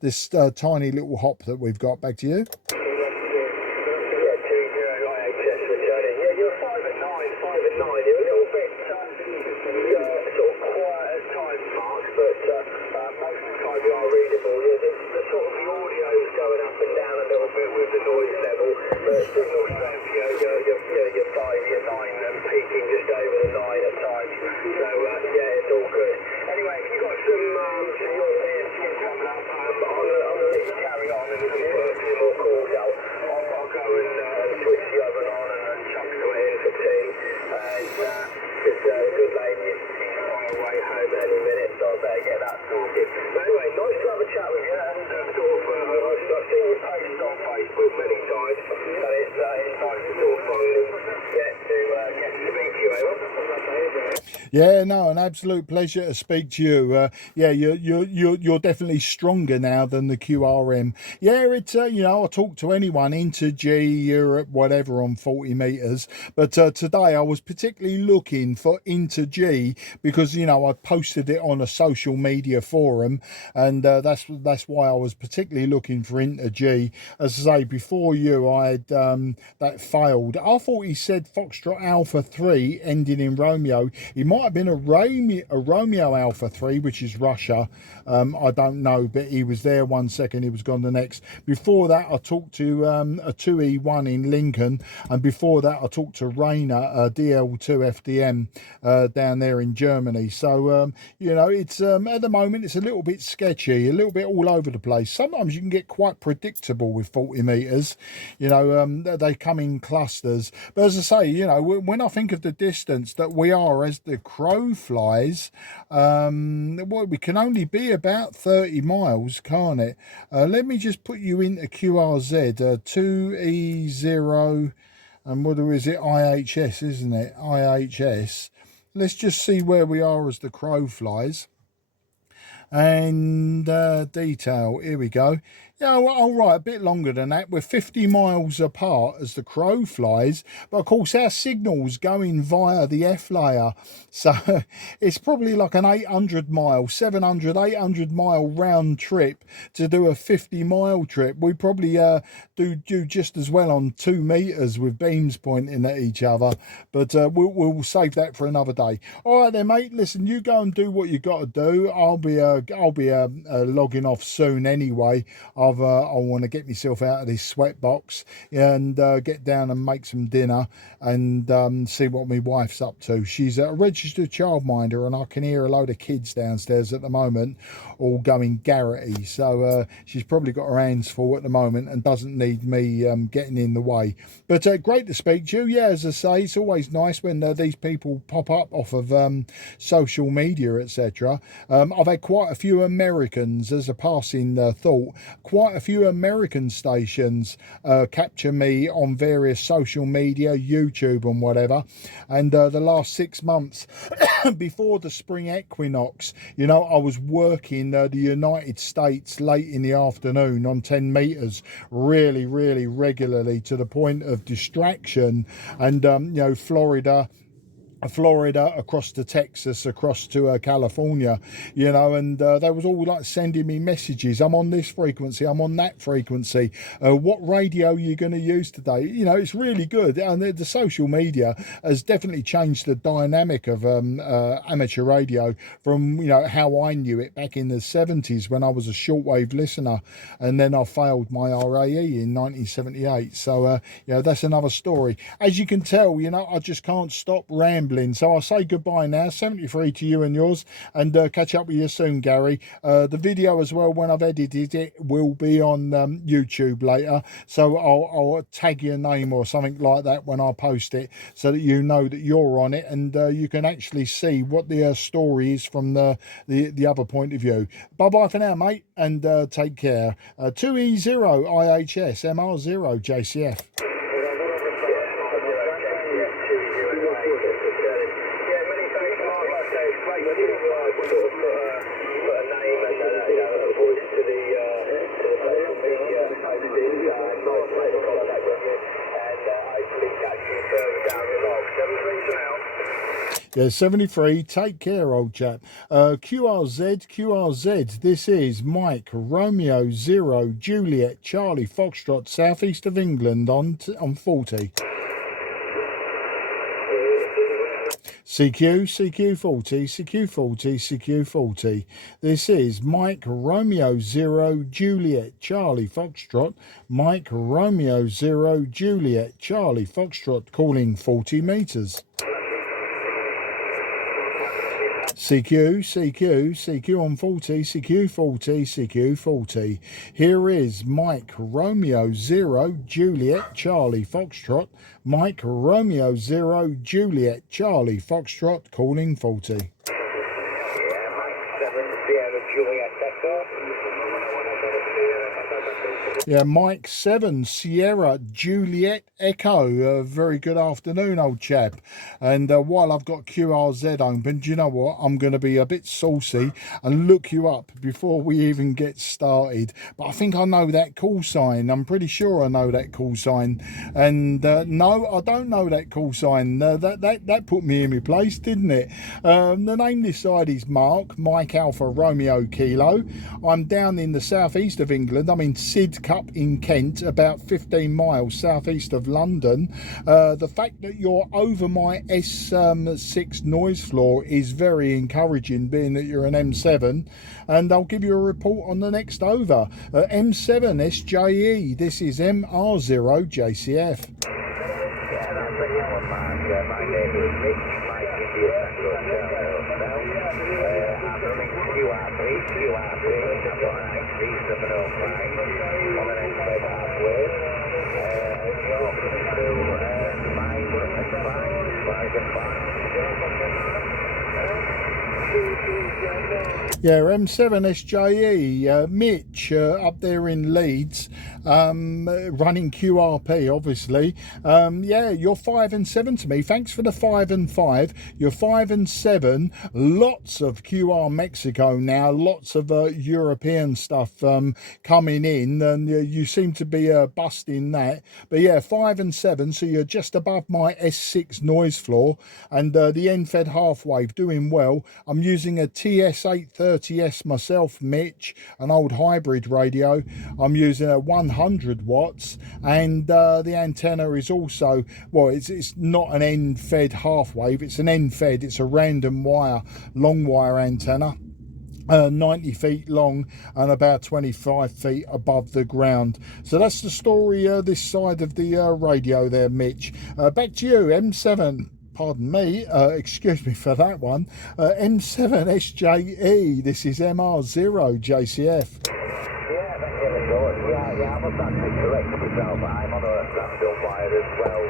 this tiny little hop that we've got. Back to you. Yeah, no, an absolute pleasure to speak to you. Yeah, you're definitely stronger now than the QRM. Yeah, it's you know, I talk to anyone into G, Europe, whatever on 40 meters, but today I was particularly looking for into G because you know I posted it on a social media forum, and that's why I was particularly looking for into G. As I say, before you, I had that failed. I thought he said Foxtrot Alpha 3 ending in Romeo. He might have been a Romeo Alpha 3, which is Russia. I don't know, but he was there 1 second, he was gone the next. Before that, I talked to a 2E1 in Lincoln, and before that, I talked to Rainer, DL2 FDM down there in Germany. So, you know, it's at the moment, it's a little bit sketchy, a little bit all over the place. Sometimes you can get quite predictable with 40 meters, you know, they come in clusters. But as I say, you know, when I think of the distance that we are as the crow flies, well, we can only be about 30 miles, can't it? Let me just put you into QRZ, 2E0, and what is it? IHS, isn't it? IHS. Let's just see where we are as the crow flies. And detail, here we go. Yeah, well, all right, a bit longer than that. We're 50 miles apart as the crow flies, but of course our signal's going via the F layer, so it's probably like an 800 mile, 700, 800 mile round trip to do a 50 mile trip. We probably do just as well on 2 meters with beams pointing at each other, but we'll save that for another day. All right then, mate. Listen, you go and do what you got to do. I'll be logging off soon anyway. I want to get myself out of this sweat box and get down and make some dinner and see what my wife's up to. She's a registered childminder, and I can hear a load of kids downstairs at the moment all going garrety. So she's probably got her hands full at the moment and doesn't need me getting in the way. But great to speak to you. Yeah, as I say, it's always nice when these people pop up off of social media, etc. I've had quite a few Americans, as a passing thought, quite quite a few American stations capture me on various social media, YouTube and whatever. And the last 6 months before the spring equinox, you know, I was working the United States late in the afternoon on 10 meters really regularly, to the point of distraction. And you know, Florida across to Texas, across to California, you know, and they was all like sending me messages. I'm on this frequency, I'm on that frequency. What radio are you going to use today? You know, it's really good. And the social media has definitely changed the dynamic of amateur radio from, you know, how I knew it back in the 70s when I was a shortwave listener, and then I failed my RAE in 1978. So you know, that's another story. As you can tell, you know, I just can't stop rambling. So I'll say goodbye now. 73 to you and yours, and catch up with you soon, Gary. The video as well, when I've edited it, will be on YouTube later. So I'll tag your name or something like that when I post it, so that you know that you're on it, and you can actually see what the story is from the other point of view. Bye bye for now, mate, and take care. 2E0 IHS MR0 JCF. Yeah, 73, take care, old chap. QRZ, this is Mike, Romeo, 0, Juliet, Charlie, Foxtrot, southeast of England on 40. CQ40, this is Mike, Romeo, 0, Juliet, Charlie, Foxtrot, Mike, Romeo, 0, Juliet, Charlie, Foxtrot, calling 40 meters. CQ on 40, CQ40. Here is Mike, Romeo, 0, Juliet, Charlie, Foxtrot, Mike, Romeo, 0, Juliet, Charlie, Foxtrot, calling 40. Yeah, Mike 7, Sierra, Juliet, Echo. Very good afternoon, old chap. And while I've got QRZ open, do you know what? I'm going to be a bit saucy and look you up before we even get started. But I think I know that call sign. I'm pretty sure I know that call sign. And no, I don't know that call sign. That put me in my place, didn't it? The name this side is Mike Alpha Romeo Kilo. I'm down in the southeast of England. I'm in Sidcup in Kent, about 15 miles southeast of London. The fact that you're over my S6 noise floor is very encouraging, being that you're an M7, and I'll give you a report on the next over. M7 SJE, this is MR0 JCF. My name is Nick, Mike India Tango I'm running QR3, I've got an XB705 on an N-Fed halfway, you're coming through 5 Yeah, M7 SJE, Mitch up there in Leeds, running QRP, obviously. Yeah, you're 5 and 7 to me. Thanks for the 5 and 5. You're 5 and 7. Lots of QR Mexico now, lots of European stuff coming in, and you seem to be busting that. But yeah, 5 and 7, so you're just above my S6 noise floor, and the N-Fed half wave doing well. I'm using a TS-830S myself, Mitch, an old hybrid radio. I'm using a 100 watts, and the antenna is also, well, it's not an N-Fed half wave, it's an N-Fed, it's a random wire, long wire antenna. 90 feet long and about 25 feet above the ground. So that's the story this side of the radio there, Mitch. Back to you, M7. Pardon me, excuse me for that one. M7 SJE, this is MR0 JCF. Yeah, thank you very much. Yeah, I must actually correct myself. I'm on a standstill wire as well,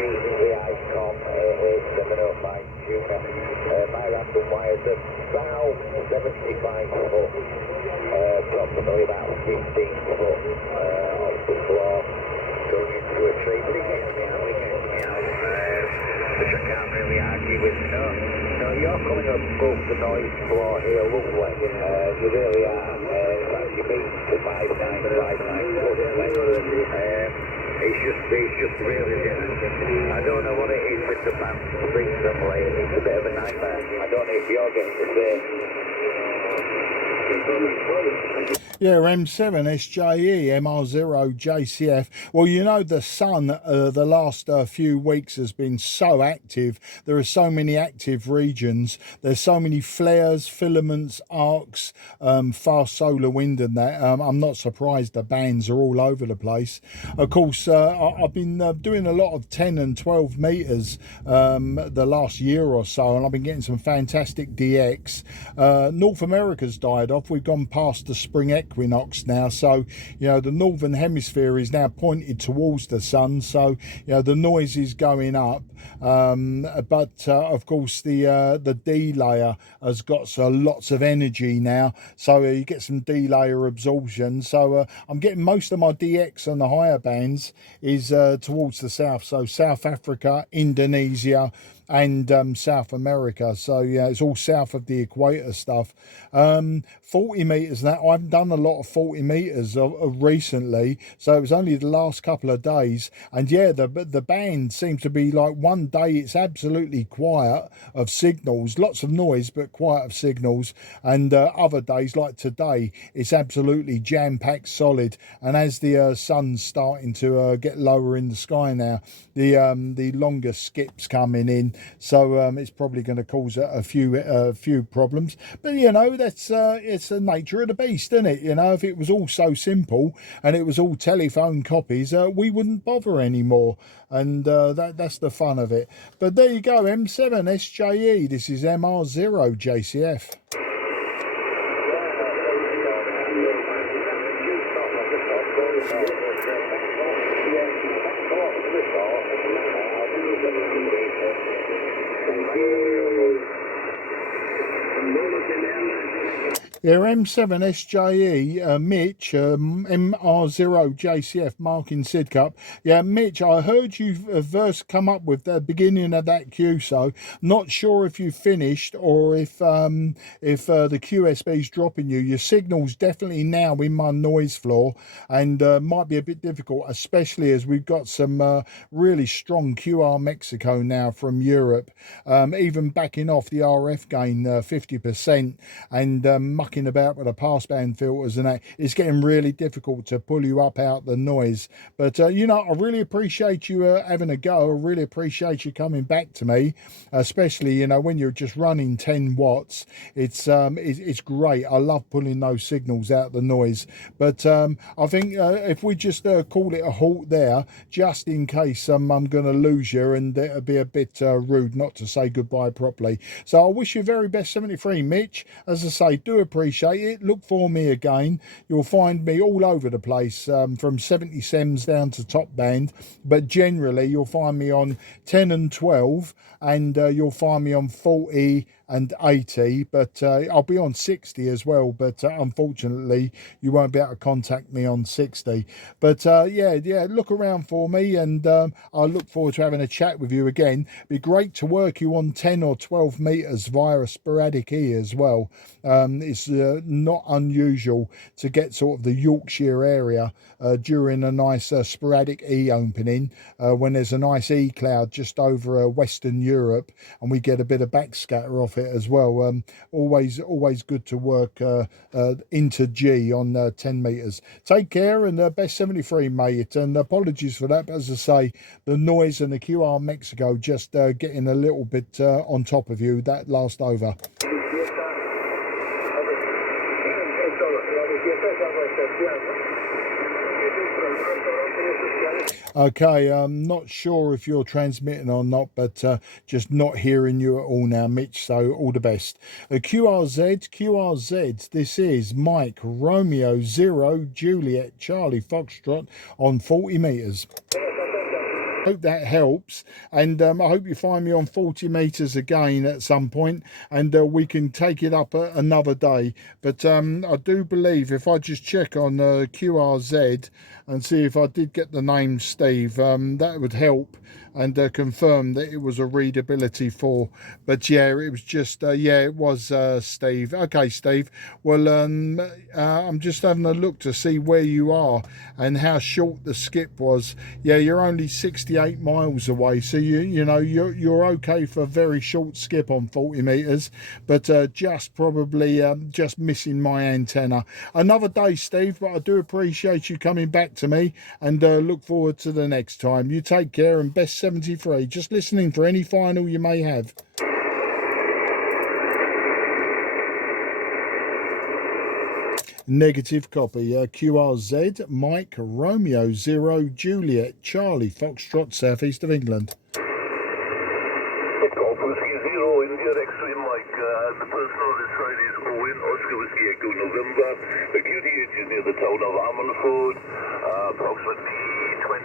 using the Com 8870 tuner. My random wire's about 75 foot, approximately about 15 foot off the floor, going into a tree, but it gets me out, which I can't really argue with. No, you're coming up above the noise floor here, lovely. You really are. In fact, you beat the 5959 plus. It's just really, I don't know what it is with the band recently. It's a bit of a nightmare. I don't know if you're getting the same. Yeah, M7SJE, MR0JCF. Well, you know, the sun the last few weeks has been so active. There are so many active regions. There's so many flares, filaments, arcs, fast solar wind and that. I'm not surprised the bands are all over the place. Of course, I've been doing a lot of 10 and 12 meters the last year or so, and I've been getting some fantastic DX. North America's died off. We've gone past the spring equinox now, so you know the northern hemisphere is now pointed towards the sun, so you know the noise is going up, but of course the D layer has got lots of energy now, so you get some D layer absorption. So I'm getting most of my DX on the higher bands is towards the south, so South Africa, Indonesia and South America. So yeah, it's all south of the equator stuff. 40 meters now. I haven't done a lot of 40 meters recently, so it was only the last couple of days. And yeah, the band seems to be like, one day it's absolutely quiet of signals, lots of noise but quiet of signals, and other days like today it's absolutely jam-packed solid. And as the sun's starting to get lower in the sky now, the longer skips coming in, so it's probably going to cause a few problems. But you know, that's it's the nature of the beast, isn't it? You know, if it was all so simple and it was all telephone copies, we wouldn't bother anymore, and that's the fun of it. But there you go, M7SJE. This is MR0JCF. Yeah, M7SJE, Mitch, MR0JCF, marking Sid Cup. Yeah, Mitch, I heard you first come up with the beginning of that queue, so not sure if you finished or if the QSB's dropping you. Your signal's definitely now in my noise floor, and might be a bit difficult, especially as we've got some really strong QR Mexico now from Europe, even backing off the RF gain 50%, and mucking about with the passband filters and that. It's getting really difficult to pull you up out the noise. But you know, I really appreciate you having a go. I really appreciate you coming back to me, especially you know when you're just running 10 watts. It's great. I love pulling those signals out the noise. But I think if we just call it a halt there, just in case I'm going to lose you, and it'd be a bit rude not to say goodbye properly. So I wish you very best 73, Mitch. As I say, do appreciate it. Look for me again. You'll find me all over the place, from 70 sems down to top band, but generally you'll find me on 10 and 12, and you'll find me on 40 and 80, but I'll be on 60 as well, but unfortunately you won't be able to contact me on 60. But yeah, look around for me, and I look forward to having a chat with you again. Be great to work you on 10 or 12 meters via a sporadic E as well. It's not unusual to get sort of the Yorkshire area during a nice sporadic E opening, when there's a nice E cloud just over Western Europe, and we get a bit of backscatter off it as well. Always good to work into G on 10 meters. Take care, and best 73, mate, and apologies for that, but as I say, the noise and the QR Mexico just getting a little bit on top of you that last over. Okay, I'm not sure if you're transmitting or not, but just not hearing you at all now, Mitch, so all the best. QRZ, this is Mike Romeo 0 Juliet Charlie Foxtrot on 40 meters. Hope that helps, and I hope you find me on 40 meters again at some point, and we can take it up another day. But I do believe if I just check on QRZ and see if I did get the name Steve, that would help, and confirm that it was a readability 4. But yeah, it was just yeah, it was Steve. Okay, Steve, well I'm just having a look to see where you are and how short the skip was. Yeah, you're only 68 miles away, so you know you're okay for a very short skip on 40 meters, but just probably just missing my antenna. Another day, Steve, but I do appreciate you coming back to me, and look forward to the next time. You take care, and best 73. Just listening for any final you may have. Negative copy. QRZ Mike Romeo 0 Juliet Charlie Foxtrot, southeast of England. Golf Whiskey 0 India X-ray Mike. The person on this side is Owen Oscar Whiskey Echo November. The QTH is near the town of Ammanford, approximately 20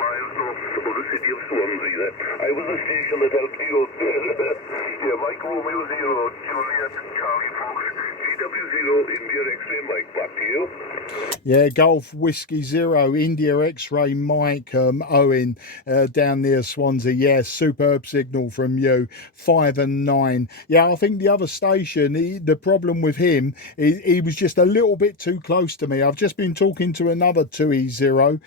miles north of the city of Swansea. I was the station that helped you out there. Yeah, Mike Romeo 0 Juliet Charlie Fox GW0 India X-ray Mike. Back to you. Yeah, Golf Whiskey 0 India X-ray Mike Owen down near Swansea. Yeah, superb signal from you. 5 and 9. Yeah, I think the other station, the problem with him, he was just a little bit too close to me. I've just been talking to another 2E0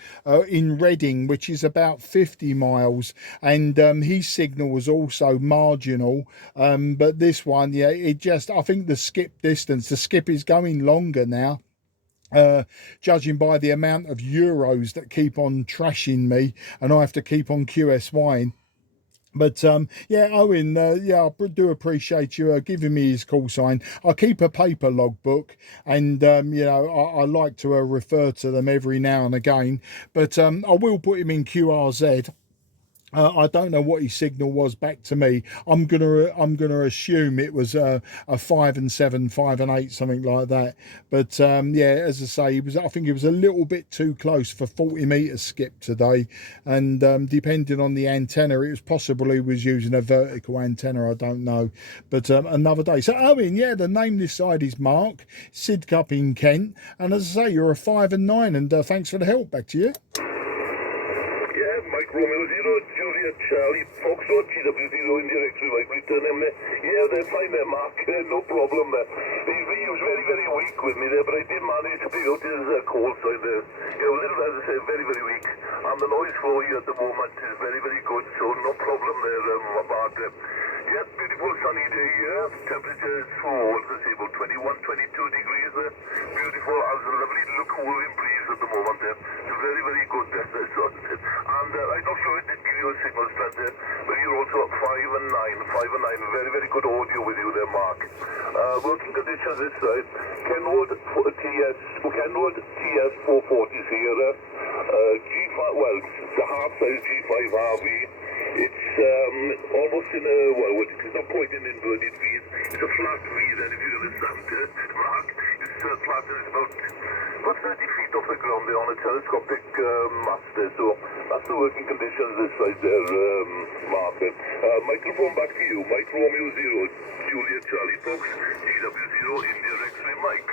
in Reading, which is about 50 miles, and his signal was also marginal. But this one, yeah, it just, I think the skip distance, the skip is going longer now. Judging by the amount of euros that keep on trashing me, and I have to keep on QSYing. But yeah, Owen, yeah, I do appreciate you giving me his call sign. I keep a paper logbook, and you know, I like to refer to them every now and again. But I will put him in QRZ. I don't know what his signal was back to me. I'm gonna assume it was a 5 and 7, 5 and 8, something like that. But yeah, as I say, I think it was a little bit too close for 40 meter skip today. And depending on the antenna, it was possible he was using a vertical antenna. I don't know. But another day. So Owen, yeah, the name this side is Mark Sidcup in Kent. And as I say, you're a 5 and 9. And thanks for the help. Back to you. Mike Romeo 0 Juliet Charlie Foxtrot GW0 India X-ray Mike, return him there. Yeah, they're fine there, Mark. No problem there. He was very, very weak with me there, but I did manage to pick out his call sign there. You know, a little, as I say, very, very weak. And the noise for you at the moment is very, very good, so no problem there about them. Yeah, beautiful sunny day here. Temperature is what's I say, about 21, 22 degrees there. Beautiful, and a lovely little cooling breeze at the moment there. So very, very good there. And I'm not sure it did give you a signal strength there, but you're also at 5 and 9. 5 and 9, very, very good audio with you there, Mark. Working conditions this side. Kenwood TS-440 is here. G5, well, the half size G5 RV. It's almost in a, well, it's not quite an inverted V. It's a flat V then, if you understand, Mark. It's flat and it's about 30 feet off the ground there on a telescopic mast there. So that's the working conditions this side there, Mark. Microphone back to you. Mike Romeo 0, Juliet Charlie Fox, GW0, India X-ray Mike.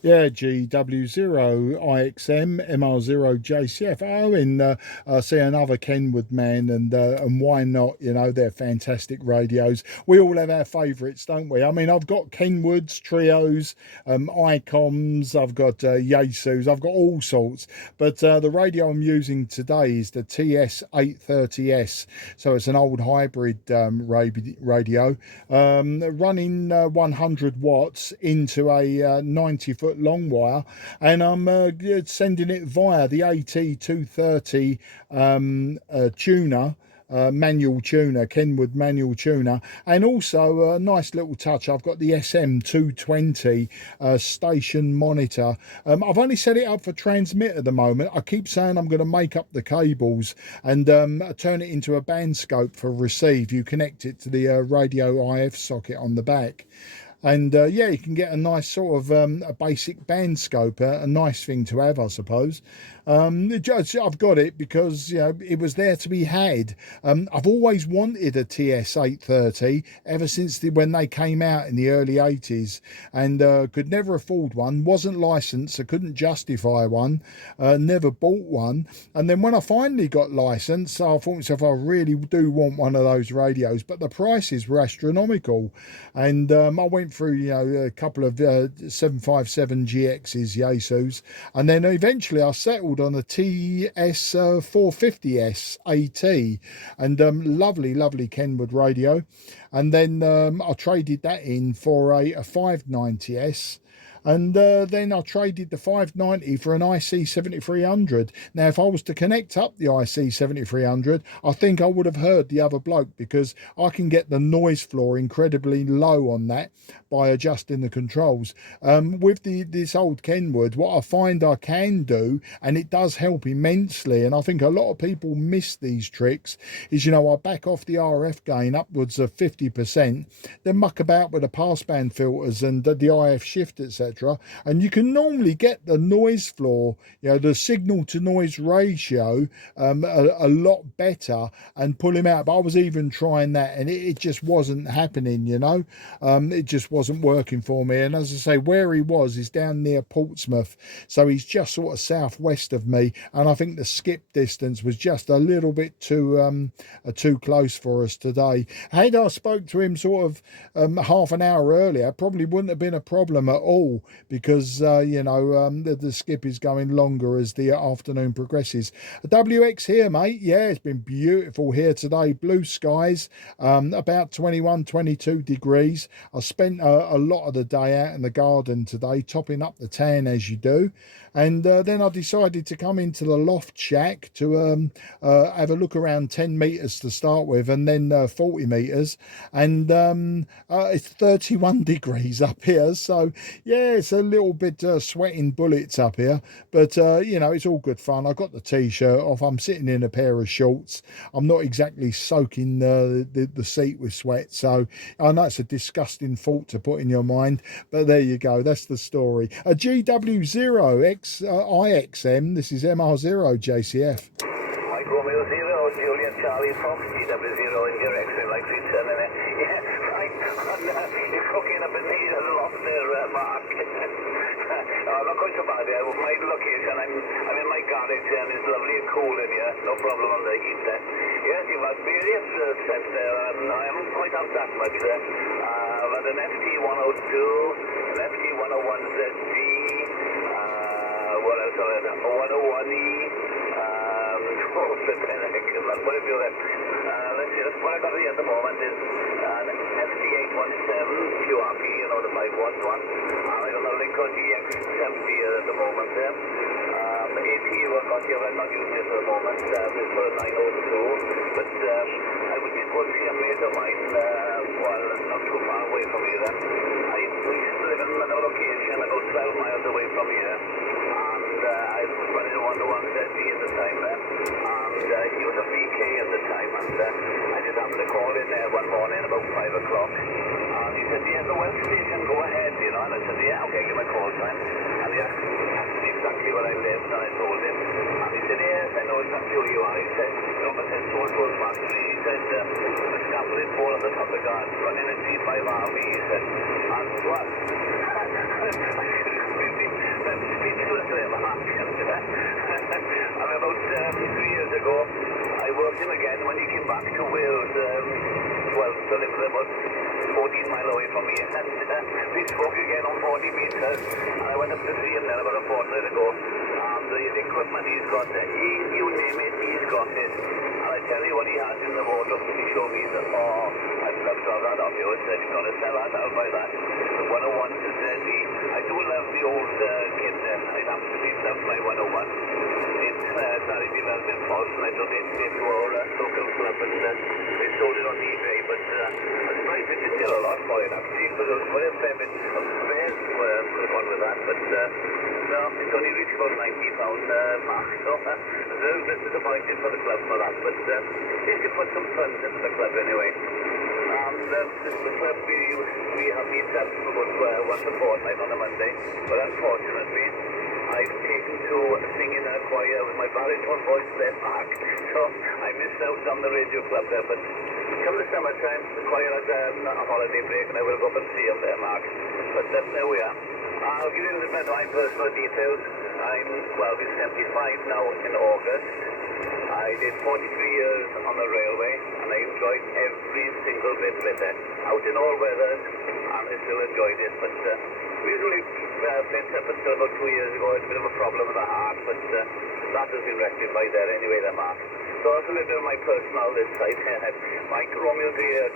Yeah, GW0 IXM MR0 JCF. Oh, and I see another Kenwood man, and why not? You know, they're fantastic radios. We all have our favourites, don't we? I mean, I've got Kenwoods, Trios, Icoms, I've got Yaesus, I've got all sorts. But the radio I'm using today is the TS-830S. So it's an old hybrid radio, running 100 watts into a 90-foot long wire, and I'm sending it via the AT230 tuner, manual tuner, Kenwood manual tuner, and also a nice little touch. I've got the SM220 station monitor. I've only set it up for transmit at the moment. I keep saying I'm going to make up the cables and turn it into a band scope for receive. You connect it to the radio IF socket on the back. And yeah, you can get a nice sort of a basic band scope, a nice thing to have, I suppose. I've got it because, you know, it was there to be had. I've always wanted a TS-830 ever since when they came out in the early 80s, and could never afford one, wasn't licensed, I couldn't justify one, never bought one. And then when I finally got licensed, I thought to myself, I really do want one of those radios, but the prices were astronomical. And I went through, you know, a couple of 757 GXs, Yaesus, and then eventually I settled on a TS-450S AT, and lovely Kenwood radio. And then I traded that in for a 590S. And then I traded the 590 for an IC7300. Now, if I was to connect up the IC7300, I think I would have heard the other bloke, because I can get the noise floor incredibly low on that by adjusting the controls. With this old Kenwood, what I find I can do, and it does help immensely, and I think a lot of people miss these tricks, is, you know, I back off the RF gain upwards of 50%, then muck about with the passband filters and the IF shift, etc. And you can normally get the noise floor, you know, the signal to noise ratio a lot better, and pull him out. But I was even trying that, and it just wasn't happening, you know. It just wasn't working for me. And as I say, where he was is down near Portsmouth, so he's just sort of southwest of me, and I think the skip distance was just a little bit too close for us today. Had I spoke to him sort of half an hour earlier, probably wouldn't have been a problem at all, because you know, the skip is going longer as the afternoon progresses. WX here, mate. Yeah, it's been beautiful here today. Blue skies, about 21, 22 degrees. I spent a lot of the day out in the garden today, topping up the tan as you do. And then I decided to come into the loft shack to have a look around 10 meters to start with, and then 40 meters. And it's 31 degrees up here. So yeah, it's a little bit sweating bullets up here, but you know, it's all good fun. I got the t-shirt off. I'm sitting in a pair of shorts. I'm not exactly soaking the seat with sweat. So I know it's a disgusting thought to put in your mind, but there you go. That's the story. A GW0IXM. This is MR0 JCF. Mike Romeo 0, Juliet Charlie Fox, GW0 in your X-ray, like we said, and yeah, right, you're cooking up in the loft there, Mark. Not quite so bad there. My location, I'm in my garage, and it's lovely and cool in here, no problem on the heat there. Yes, you've had various sets there, and I haven't quite had that much there. I've had an FT102, an FT101ZG, what else have I had? A 101E, what have you got? Let's see, what I got here at the moment is an FT817 QRP, you know, the 5-watt one. I got a Lincoln DX70 here at the moment there. The AT I've got here, I'm not using it at the moment, it's for a 902, but I would just go and see a mate of mine, well, not too far away from here then. I used to live in another location about 12 miles away from here, and I was running a 101ZD at the time there, and he was a VK at the time, and I just happened to call in there one morning about 5 o'clock, and he said, yeah, the well station, go ahead, you know, and I said, yeah, okay, give me a call time, and he asked me exactly where I lived, and I told him, and he said, yes, I know exactly who you are. He said, no, but said so-and-so's factory. He said, the scaffolding pole at the top of the garden, running a G5RV, he said, and what? I'm speechless there, Mark. And about 3 years ago, I worked him again when he came back to Wales, well, to live about 14 miles away from me, and we spoke again on 40 meters, and I went up to see him then about a fortnight ago, and the equipment he's got, you name it, he's got it, and I tell you what he has in the wardrobe, he showed me, he said, oh, I'd love to have that off you. I said, you're going to sell that, I'll buy that. The 101 to ZD, I do love the old kit there, I absolutely love my 101. It's Sally Development Falls, and I took it to our local club, and they sold it on eBay, but I was surprised it did a lot for it, actually, because there was quite a fair bit of spares to go on with that, but no, it's only reached about £90 mark, so a little bit disappointed for the club for that, but you can put some funds into the club anyway. the club we have meets up once a fortnight on a Monday, but unfortunately I've taken to singing in a choir with my baritone voice there, Mark, so I missed out on the radio club there, but come the summertime, the choir has a holiday break and I will go up and see them there, Mark. But there we are. I'll give you a little bit of my personal details. I'll be 75 now in August. I did 43 years on the railway and I enjoyed every single bit of it. Out in all weathers, and I still enjoyed it. But usually bent up until about 2 years ago, I had a bit of a problem with the heart, but that has been rectified there anyway, there, Mark. So that's a little bit of my personal this side. Mike Romeo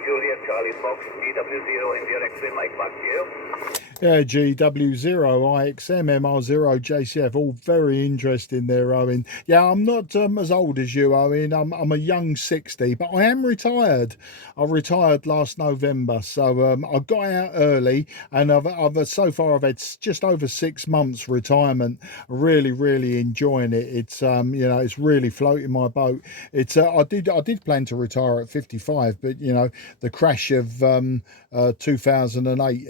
Juliet Charlie Fox, GW0 India X-ray, Mike, back to you. Yeah, GW0, IXM, MR0, JCF, all very interesting there, Owen. Yeah, I'm not as old as you, Owen. I'm a young 60, but I am retired. I retired last November, so I got out early, and I've so far I've had just over 6 months retirement. Really enjoying it. It's you know, it's really floating my boat. It's I did plan to retire at 55, but you know, the crash of 2008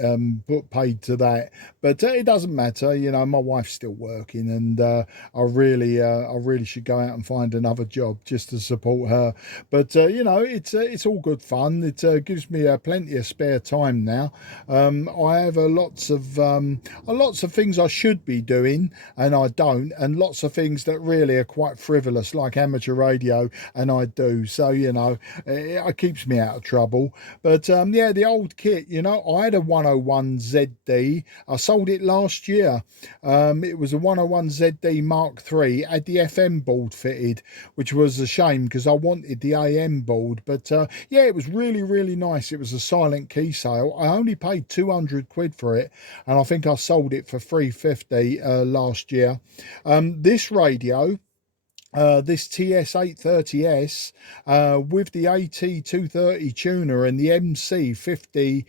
paid to that, but it doesn't matter. You know, my wife's still working, and I really should go out and find another job just to support her. But you know, it's all good fun. It gives me plenty of spare time now. I have lots of things I should be doing and I don't, and lots of things that really are quite frivolous, like amateur radio, and I do. So you know, it keeps me out of trouble. But yeah, the old kit, you know, I had a 101 ZD. I sold it last year. It was a 101 ZD Mark III, had the FM board fitted, which was a shame because I wanted the AM board. But yeah, it was really nice. It was a silent key sale. I only paid 200 quid for it, and I think I sold it for 350 last year. This radio, this TS-830S with the AT230 tuner and the MC50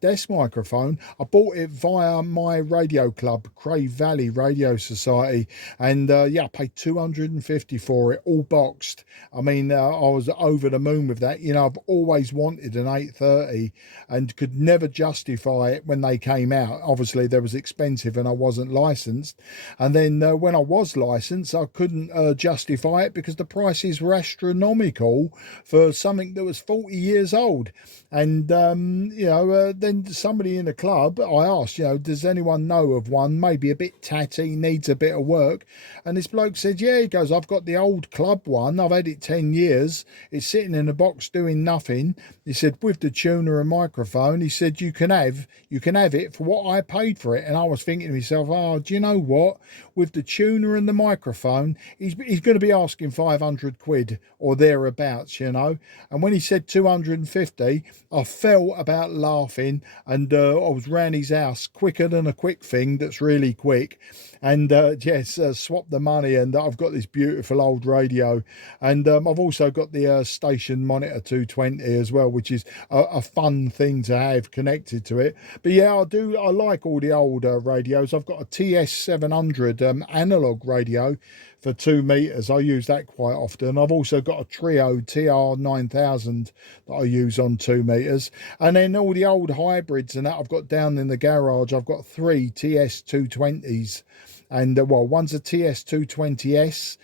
desk microphone. I bought it via my radio club, Crave Valley Radio Society, and yeah, I paid 250 for it, all boxed. I mean, I was over the moon with that. You know, I've always wanted an 830 and could never justify it when they came out. Obviously, they was expensive and I wasn't licensed. And then when I was licensed, I couldn't justify it because the prices were astronomical for something that was 40 years old. And you know, then somebody in the club, I asked, you know, does anyone know of one, maybe a bit tatty, needs a bit of work? And this bloke said, yeah, he goes, I've got the old club one, I've had it 10 years, it's sitting in a box doing nothing. He said, with the tuner and microphone, he said, you can have it for what I paid for it. And I was thinking to myself, oh, do you know what, with the tuner and the microphone, he's going to be asking 500 quid or thereabouts, you know. And when he said 250, I fell about laughing, and I was round his house quicker than a quick thing that's really quick, and yes, swapped the money, and I've got this beautiful old radio, and I've also got the station monitor 220 as well, which is a fun thing to have connected to it. But yeah, I like all the old radios. I've got a TS-700 analog radio for 2 meters. I use that quite often. I've also got a Trio TR9000 that I use on 2 meters, and then all the old hybrids and that I've got down in the garage. I've got 3 TS220s, and well, one's a TS220S,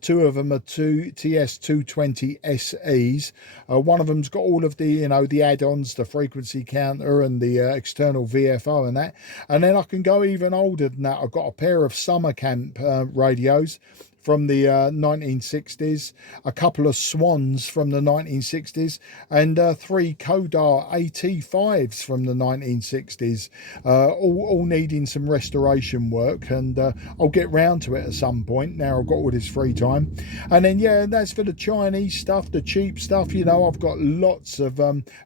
2 of them are 2 TS220SEs. One of them's got all of the, you know, the add-ons, the frequency counter and the external VFO and that. And then I can go even older than that. I've got a pair of summer camp radios from the 1960s, a couple of Swans from the 1960s, and 3 Kodar AT5s from the 1960s, all needing some restoration work, and I'll get round to it at some point now I've got all this free time. And then yeah, and that's for the Chinese stuff, the cheap stuff. You know, I've got lots of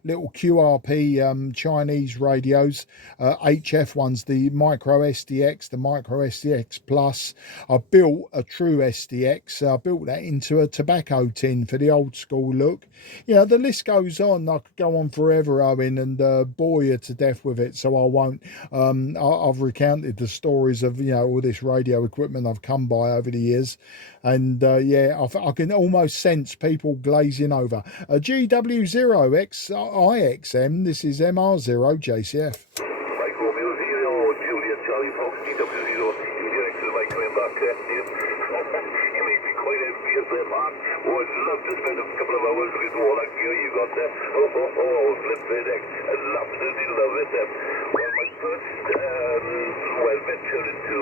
little QRP Chinese radios, HF ones, the Micro SDX, the Micro SDX Plus. I built a true SDX. I built that into a tobacco tin for the old school look. You know, the list goes on. I could go on forever, Owen, and bore you to death with it, so I won't. I've recounted the stories of, you know, all this radio equipment I've come by over the years, and yeah, I can almost sense people glazing over. GW0XIXM, this is MR0JCF. Mike Romeo 0, Juliet Charlie Fox, GW0, India X-ray, Mike coming back there. You make me quite envious there, Mark. Oh, I'd love to spend a couple of hours looking through all that gear you got there. Flip FedEx. I'd absolutely love it. Well, my first venture into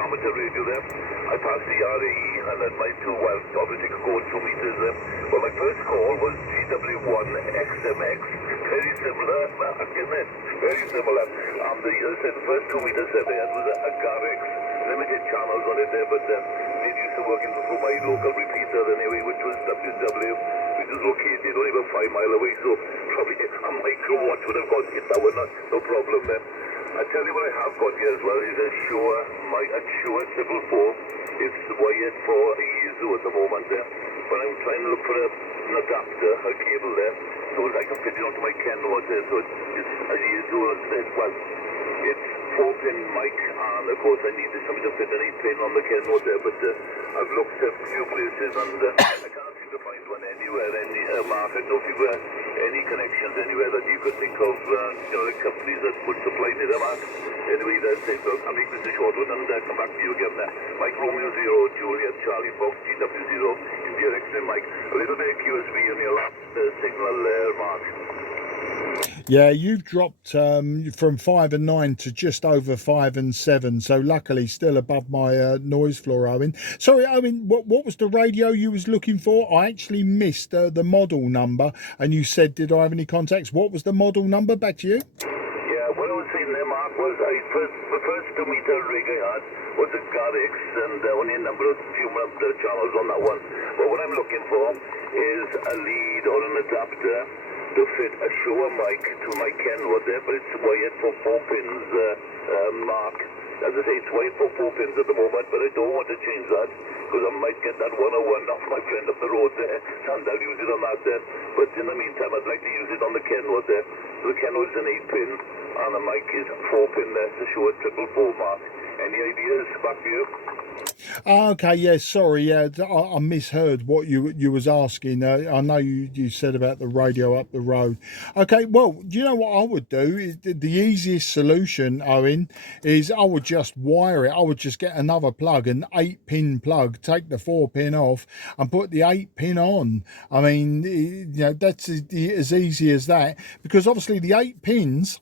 amateur radio there, I passed the RE and had my two, well, obviously could go 2 meters there. Well, my first call was GW1 XMX. Very similar, isn't it? Very similar. The first 2 meters that I had was a Garix. Limited channels on it there, but it used to working for my local repeater anyway, which was WW, which was located only about 5 miles away, so probably a microwatt would have got hit that one, no problem there. I tell you what I have got here as well is a Shure 444. It's wired for a Yaesu at the moment there, but I'm trying to look for an adapter, a cable there, so I can fit it onto my Kenworth there, so it's a Yaesu instead. Well, it's 4-pin mic, and of course I needed something to fit an 8-pin on the Kenworth there, but I've looked at a few places and I can't seem to find one anywhere, Mark. I don't know if you've any connections anywhere that you could think of, you know, the companies that would supply me them, Mark. Anyway, that's it. I'll make this a short one and come back to you again there. Mike Romeo 0, Juliet Charlie Fox, GW0, India X-ray Mike. A little bit of QSB on your last signal there, Mark. Yeah, you've dropped from 5 and 9 to just over 5 and 7. So luckily, still above my noise floor, Owen. Sorry, Owen. What was the radio you was looking for? I actually missed the model number, and you said, "Did I have any contacts?" What was the model number? Back to you. Yeah, what I was saying there, Mark, was the first 2 meter rig I had was a Garix, and only a few channels on that one. But what I'm looking for is a lead or an adapter to fit a Shure mic to my Kenworth there, but it's wired for 4 pins, Mark. As I say, it's wired for 4 pins at the moment, but I don't want to change that, because I might get that 101 off my friend up the road there, and I'll use it on that there. But in the meantime, I'd like to use it on the Kenworth there. So the Kenworth's an 8-pin, and the mic is 4-pin there, the Shure 444, Mark. Any ideas? Back to you. Okay, yeah, sorry, yeah, I misheard what you was asking. I know you said about the radio up the road. Okay, well, do you know what I would do? Is the easiest solution, Owen, is I would just wire it. I would just get another plug, an 8-pin plug, take the 4-pin off and put the 8-pin on. I mean, you know, that's as easy as that, because obviously the 8 pins,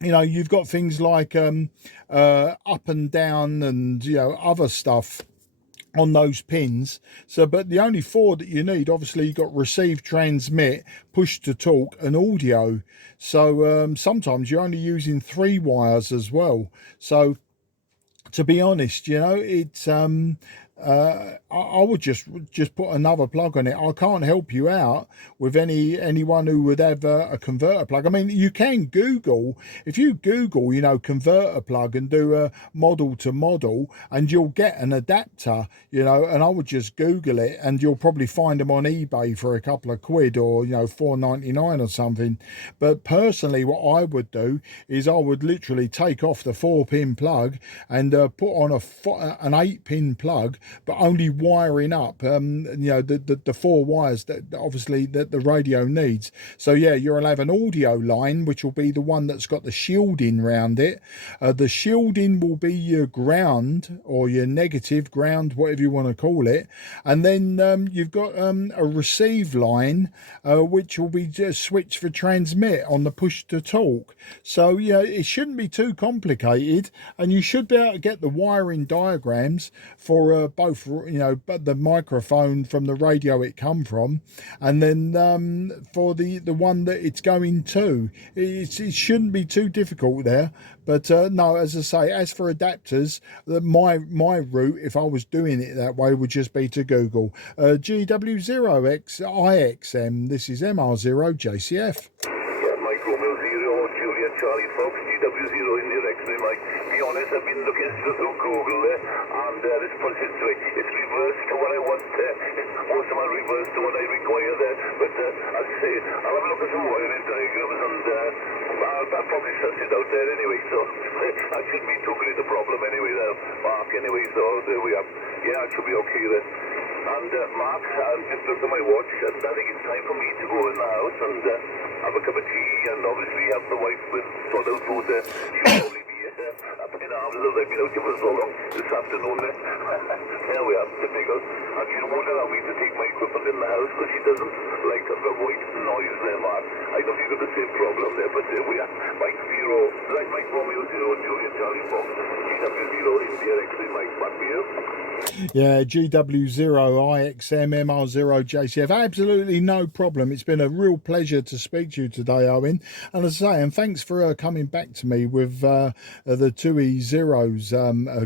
you know, you've got things like up and down and, you know, other stuff on those pins. So, but the only 4 that you need, obviously, you've got receive, transmit, push to talk and audio. So sometimes you're only using 3 wires as well. So to be honest, you know, it's I would just put another plug on it. I can't help you out with anyone who would have a converter plug. I mean, you can Google, if you Google, you know, converter plug and do a model to model, and you'll get an adapter, you know, and I would just Google it, and you'll probably find them on eBay for a couple of quid, or, you know, $4.99 or something. But personally, what I would do is I would literally take off the 4-pin plug and put on an 8-pin plug, but only wiring up you know, the 4 wires that obviously that the radio needs. So yeah, you'll have an audio line, which will be the one that's got the shielding round it. The shielding will be your ground, or your negative ground, whatever you want to call it, and then you've got a receive line, which will be just switched for transmit on the push to talk. So yeah, it shouldn't be too complicated, and you should be able to get the wiring diagrams for both, you know, but the microphone from the radio it come from, and then for the one that it's going to. It shouldn't be too difficult there. But no, as I say, as for adapters, my route, if I was doing it that way, would just be to Google GW0XIXM. This is MR0JCF. Mike Romeo 0, Juliet Charlie Fox, GW0 India X-ray, Mike. Be honest, I've been looking through Google there, and this it's I'll have a look at some wiring diagrams and I'll probably suss it out there anyway, so that shouldn't be too great a problem anyway, Mark, anyway, so there we are. Yeah, it should be okay then. And Mark, I'm just looking at my watch and I think it's time for me to go in the house and have a cup of tea and obviously have the wife with sort out food there. She'll probably be up in arms as I've been out here for so long this afternoon there. There we are, typical. And she won't allow me to take my equipment in the house because she doesn't like the white noise there, Mark. I know you've got the same problem there, but there we are. Mike 0, like Mike Romeo 0, Juliet Charlie Fox, GW0, India X-ray, Mike, back to you. Yeah, GW0, IXM, MR0, JCF, absolutely no problem. It's been a real pleasure to speak to you today, Owen. And as I say, and thanks for coming back to me with the 2E0's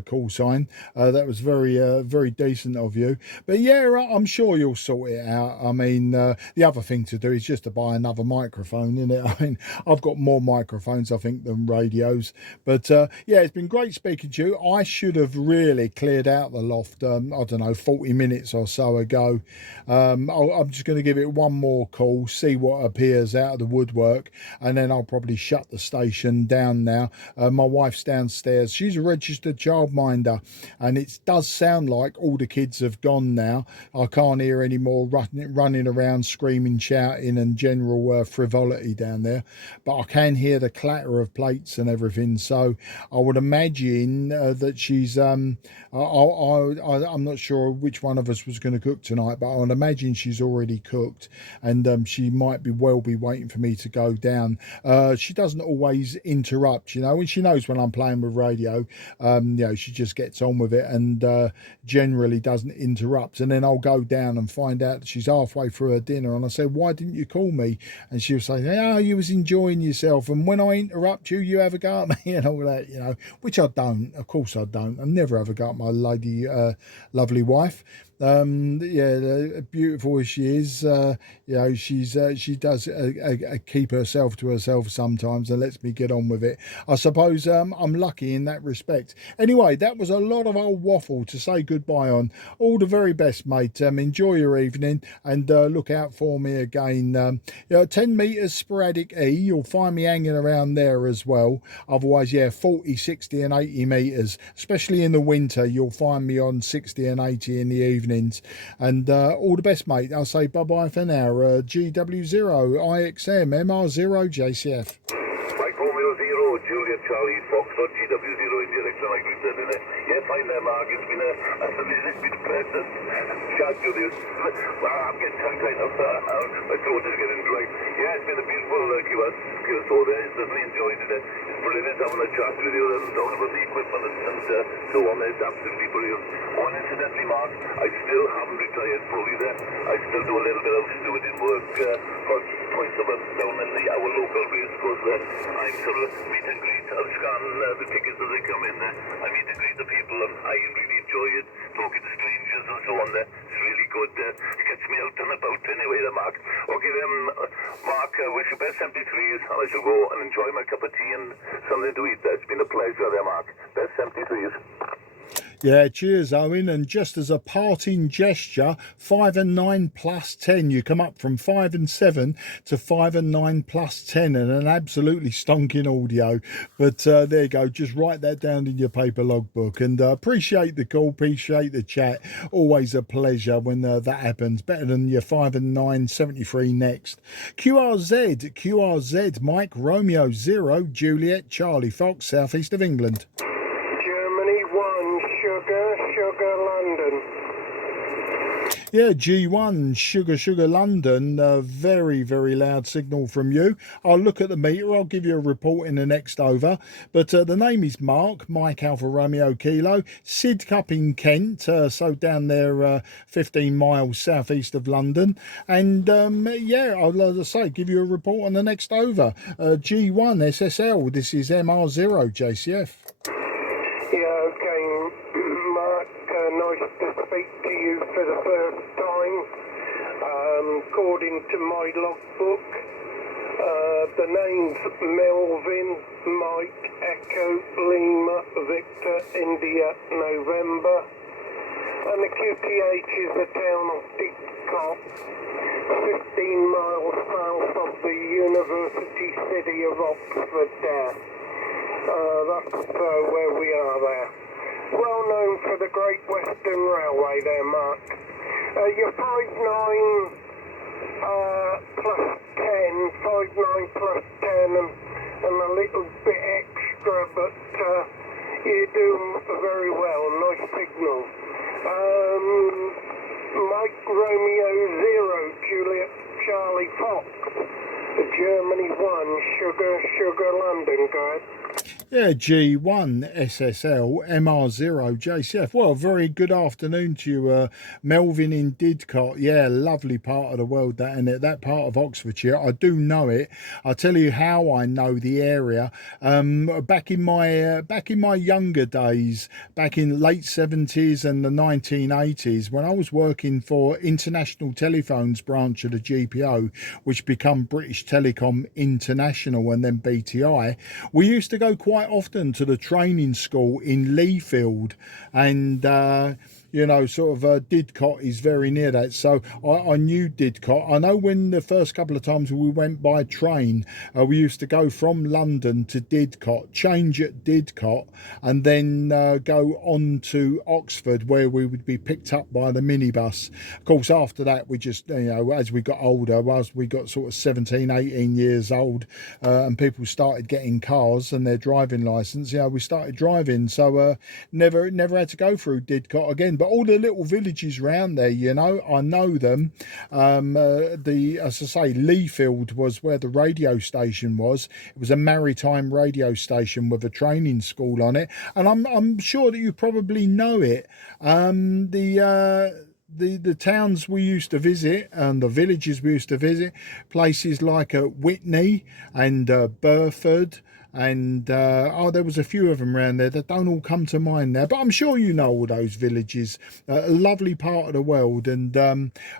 call sign. That was very decent of you. But yeah, I'm sure you'll sort it out. I mean, the other thing to do is just to buy another microphone, isn't it? I mean, I've got more microphones, I think, than radios. But yeah, it's been great speaking to you. I should have really cleared out the loft, I don't know, 40 minutes or so ago. I'm just going to give it one more call, see what appears out of the woodwork, and then I'll probably shut the station down now. My wife's downstairs. She's a registered childminder, and it does sound like all the kids have gone now. I can't hear any more running around, screaming, shouting, and general frivolity down there, but I can hear the clatter of plates and everything. So I would imagine that she's I'm not sure which one of us was going to cook tonight, but I would imagine she's already cooked, and she might be waiting for me to go down. She doesn't always interrupt, you know, and she knows when I'm playing with radio. You know, she just gets on with it and generally doesn't interrupt. And then I'll go down and find out that she's halfway through her dinner, and I say, "Why didn't you call me?" And she'll say, "Oh, you was enjoying yourself, and when I interrupt you, you have a go at me," and all that, you know, which I don't. Of course I don't. I never have a go at my lady, lovely wife. Yeah, beautiful as she is, you know, she does keep herself to herself sometimes and lets me get on with it. I suppose I'm lucky in that respect. Anyway, that was a lot of old waffle to say goodbye on. All the very best, mate. Enjoy your evening and look out for me again. You know, 10 meters sporadic E, you'll find me hanging around there as well. Otherwise, yeah, 40, 60 and 80 meters, especially in the winter, you'll find me on 60 and 80 in the evening. And all the best, mate. I'll say bye-bye for now. GW0, IXM, MR0, JCF. Mike Romeo 0, Juliet Charlie Fox, or GW0 in direction like we said, innit? Yeah, fine there, Mark. It's been a pleasant chat to this. Well, I'm getting tongue-tied up. My throat is getting dry. Yeah, it's been a beautiful QSO there. Certainly enjoyed it. It's brilliant having a chat with you and talking about the equipment and so on. It's absolutely brilliant. Oh, and incidentally, Mark, I still haven't retired fully there. I still do a little bit of stewarding work for twice a month down in our local race course there. I sort of meet and greet. I'll scan the tickets as they come in there. I meet and greet the people and I really enjoy it, talking to strangers and so on there. It's really good. It gets me out and about anyway there, Mark. Okay then, Mark, wish you best 73s and I shall go and enjoy my cup of tea and something to eat there. It's been a pleasure there, Mark. Best 73s. Yeah, cheers, Owen. And just as a parting gesture, 5 and 9 plus 10. You come up from 5 and 7 to 5 and 9 plus 10, and an absolutely stonking audio. But there you go. Just write that down in your paper logbook. And appreciate the call, appreciate the chat. Always a pleasure when that happens. Better than your 5 and 9 73 next. QRZ, Mike Romeo 0, Juliet Charlie Fox, southeast of England. Sugar London. Yeah, G1, Sugar London, very loud signal from you. I'll look at the meter, I'll give you a report in the next over. But the name is Mark, Mike Alpha Romeo Kilo, Sidcup in Kent, so down there 15 miles southeast of London. And yeah, I'll say, give you a report on the next over. G1, SSL, this is MR0, JCF. Yeah, okay, Mark, nice to speak to you for the first time. According to my logbook, the name's Melvin, Mike, Echo, Lima, Victor, India, November. And the QTH is the town of Didcot. 15 miles south of the university city of Oxford there. That's where we are there. Well known for the Great Western Railway there, Mark. You're 5'9", plus 10, 5'9" plus 10 and a little bit extra, but you do very well. Nice signal. Mike Romeo 0, Juliet Charlie Fox, Germany 1, Sugar London, go ahead. Yeah, G1 SSL MR0 JCF. Well, very good afternoon to you, Melvin in Didcot. Yeah, lovely part of the world, that, isn't it? That part of Oxfordshire. I do know it. I'll tell you how I know the area. Back in my younger days, back in late 70s and the 1980s, when I was working for International Telephones branch of the GPO, which become British Telecom International and then BTI, we used to go quite often to the training school in Leafield, and you know, sort of Didcot is very near that, so I knew Didcot. I know when the first couple of times we went by train, we used to go from London to Didcot, change at Didcot, and then go on to Oxford, where we would be picked up by the minibus. Of course, after that, we just, you know, as we got older, as we got sort of 17, 18 years old, and people started getting cars and their driving license, you know, we started driving, so never had to go through Didcot again. But all the little villages around there, you know, I know them. As I say, Leafield was where the radio station was. It was a maritime radio station with a training school on it, and I'm sure that you probably know it. The towns we used to visit and the villages we used to visit, places like Whitney and Burford, and there was a few of them around there that don't all come to mind now, but I'm sure you know all those villages. A lovely part of the world, and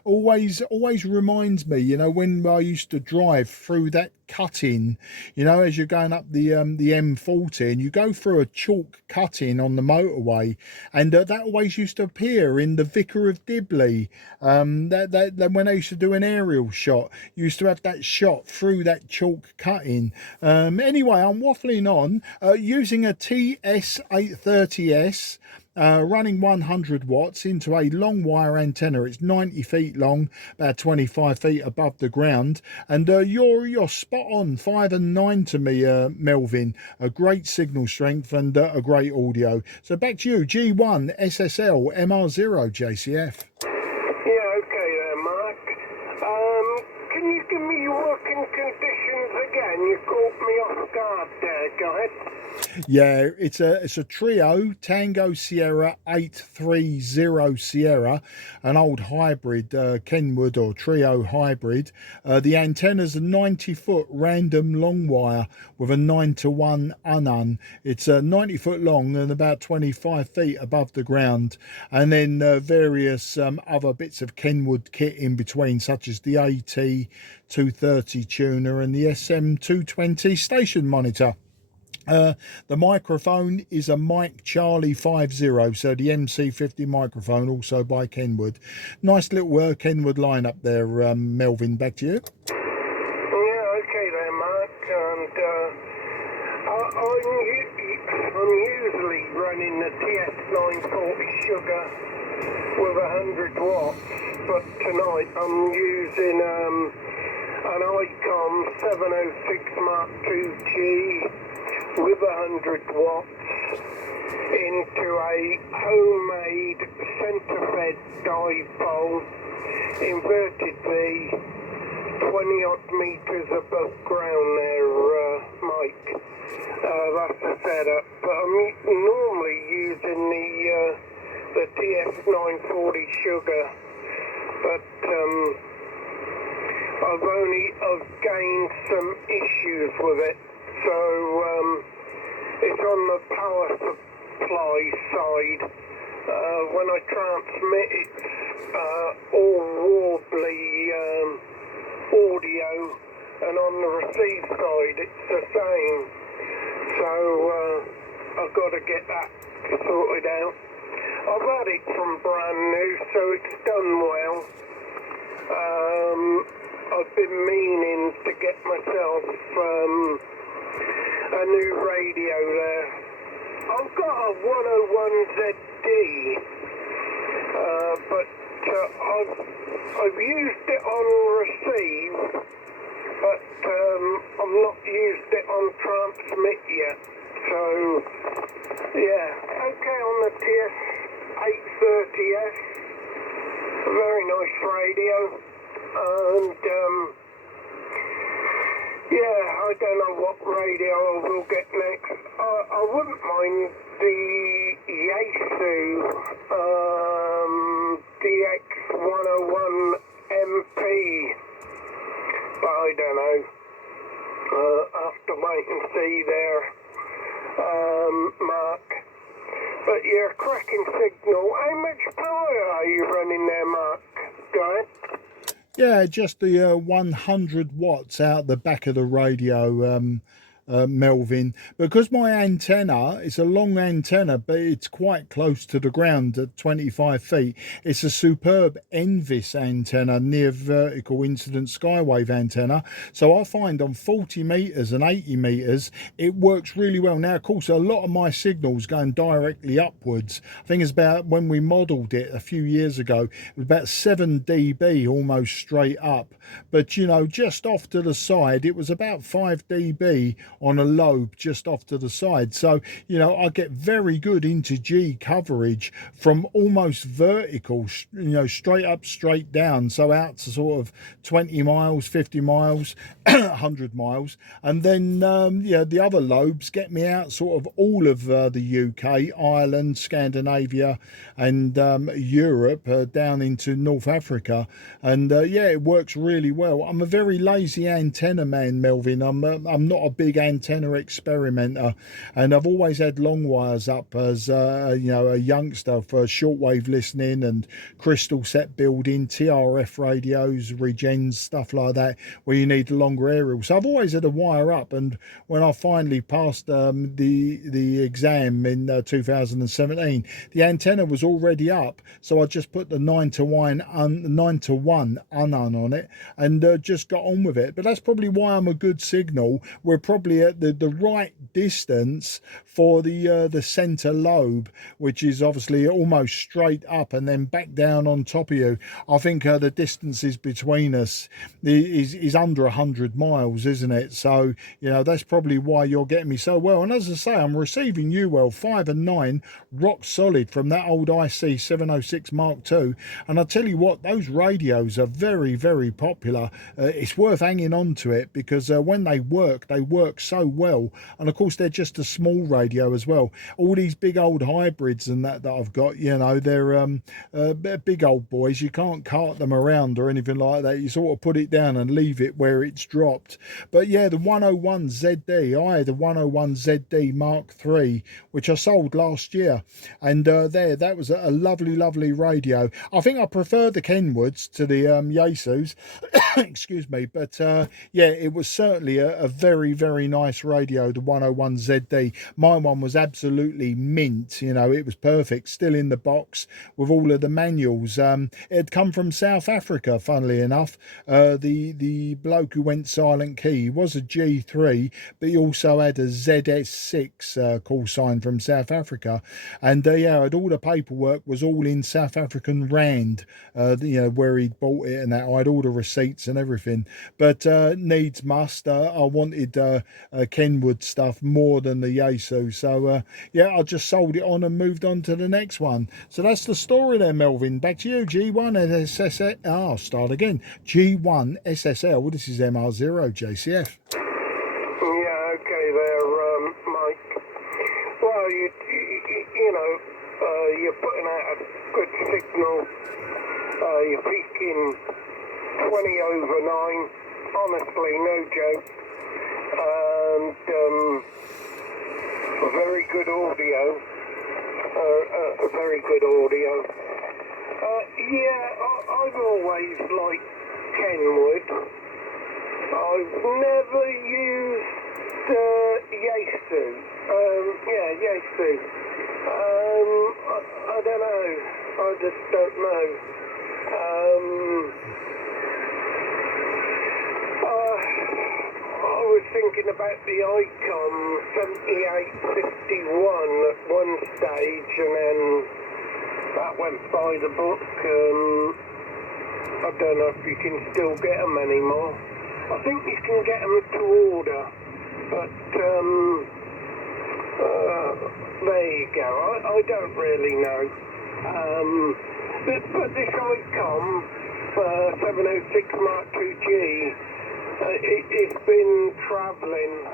always reminds me, you know, when I used to drive through that cut-in, you know, as you're going up the M40, and you go through a chalk cut-in on the motorway, and that always used to appear in the Vicar of Dibley. That when they used to do an aerial shot, you used to have that shot through that chalk cut-in. Anyway, I'm waffling on. Using a TS-830S, running 100 watts into a long wire antenna. It's 90 feet long, about 25 feet above the ground, and you're spot on, 5 and 9 to me, Melvin. A great signal strength and a great audio. So back to you, G1 SSL MR0 JCF. Yeah, okay there, Mark. Can you give me your working conditions again? You caught me off guard there, go ahead. Yeah, it's a trio, Tango Sierra 830 Sierra, an old hybrid, Kenwood or trio hybrid. The antenna's a 90-foot random long wire with a 9-to-1 unun. It's 90 foot long and about 25 feet above the ground, and then various other bits of Kenwood kit in between, such as the AT230 tuner and the SM220 station monitor. The microphone is a Mike Charlie 50, so the MC50 microphone, also by Kenwood. Nice little Kenwood lineup there, Melvin, back to you. Yeah, okay there, Mark, and I'm usually running the TS-940 Sugar with 100 watts, but tonight I'm using an ICOM 706 Mark II-G with 100 watts into a homemade centre-fed dipole, inverted V, 20 odd metres above ground there, Mike. That's the setup, but I'm normally using the TS-940 Sugar, but I've gained some issues with it. So it's on the power supply side. When I transmit, it's all warbly audio, and on the receive side, it's the same. So I've got to get that sorted out. I've had it from brand new, so it's done well. I've been meaning to get myself a new radio there. I've got a 101ZD, but I've used it on receive, but I've not used it on transmit yet. So yeah, okay on the TS-830S, a very nice radio, and yeah, I don't know what radio I will get next. I wouldn't mind the Yaesu DX101MP, but I don't know. I'll have to wait and see there, Mark. But yeah, cracking signal. How much power are you running there, Mark? Guy? Yeah, just the 100 watts out the back of the radio, Melvin, because my antenna, it's a long antenna, but it's quite close to the ground at 25 feet. It's a superb Envis antenna, near vertical incident skywave antenna. So I find on 40 meters and 80 meters, it works really well. Now, of course, a lot of my signals going directly upwards. I think it's about, when we modeled it a few years ago, it was about 7 dB almost straight up. But, you know, just off to the side, it was about 5 dB on a lobe just off to the side. So, you know, I get very good into G coverage from almost vertical, you know, straight up, straight down. So out to sort of 20 miles, 50 miles, 100 miles. And then, yeah, the other lobes get me out sort of all of the UK, Ireland, Scandinavia, and Europe, down into North Africa. And yeah, it works really well. I'm a very lazy antenna man, Melvin. I'm not a big antenna experimenter, and I've always had long wires up as you know, a youngster for shortwave listening and crystal set building, TRF radios, regens, stuff like that, where you need longer aerial. So I've always had a wire up, and when I finally passed the exam in 2017, the antenna was already up, so I just put the 9-to-1 on it and just got on with it. But that's probably why I'm a good signal. We're probably at the right distance for the center lobe, which is obviously almost straight up and then back down on top of you. I think the distances between us is under 100 miles, isn't it? So, you know, that's probably why you're getting me so well. And as I say, I'm receiving you well, 5 and 9, rock solid from that old IC 706 Mark II. And I tell you what, those radios are very, very popular. It's worth hanging on to it, because when they work so well. And of course, they're just a small radio as well. All these big old hybrids and that I've got, you know, they're big old boys. You can't cart them around or anything like that. You sort of put it down and leave it where it's dropped. But yeah, the 101ZD, I had the 101ZD Mark III, which I sold last year, and that was a lovely radio. I think I prefer the Kenwoods to the Yaesus excuse me, but yeah, it was certainly a very nice radio, the 101ZD. My one was absolutely mint, you know, it was perfect, still in the box with all of the manuals. It had come from South Africa, funnily enough. The bloke who went silent key was a G3, but he also had a ZS6 call sign from South Africa. And yeah, all the paperwork was all in South African rand, you know, where he'd bought it and that. I had all the receipts and everything. But needs must, I wanted Kenwood stuff more than the Yaesu. So yeah, I just sold it on and moved on to the next one. So that's the story there, Melvin. Back to you. G1 SSL. I'll start again. G1 SSL. This is MR0 JCF. Yeah, okay there, Mike. Well, you know, you're putting out a good signal. You're peaking 20 over 9. Honestly, no joke. And very good audio. Very good audio. Yeah, I've always liked Kenwood. I've never used Yaesu. Yeah, Yaesu. I don't know. I just don't know. thinking about the Icon 7851 at one stage, and then that went by the book. I don't know if you can still get them anymore. I think you can get them to order, but there you go. I don't really know. But this Icon 706 Mark IIG, it's been travelling.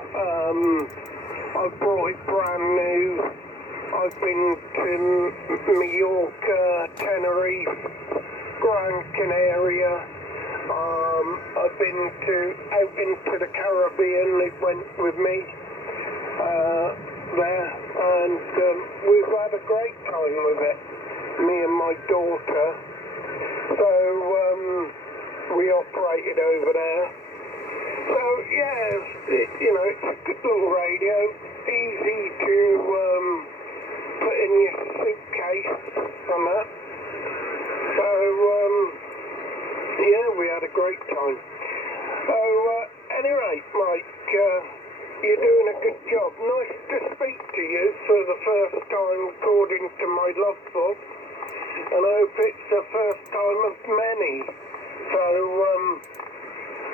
I brought it brand new. I've been to Mallorca, Tenerife, Gran Canaria. I've been out into the Caribbean. It went with me there, and we've had a great time with it, me and my daughter. So we operated over there. So yeah, it's a good little radio, easy to put in your suitcase and that. So yeah, we had a great time. So anyway, Mike, you're doing a good job. Nice to speak to you for the first time according to my logbook, and I hope it's the first time of many. So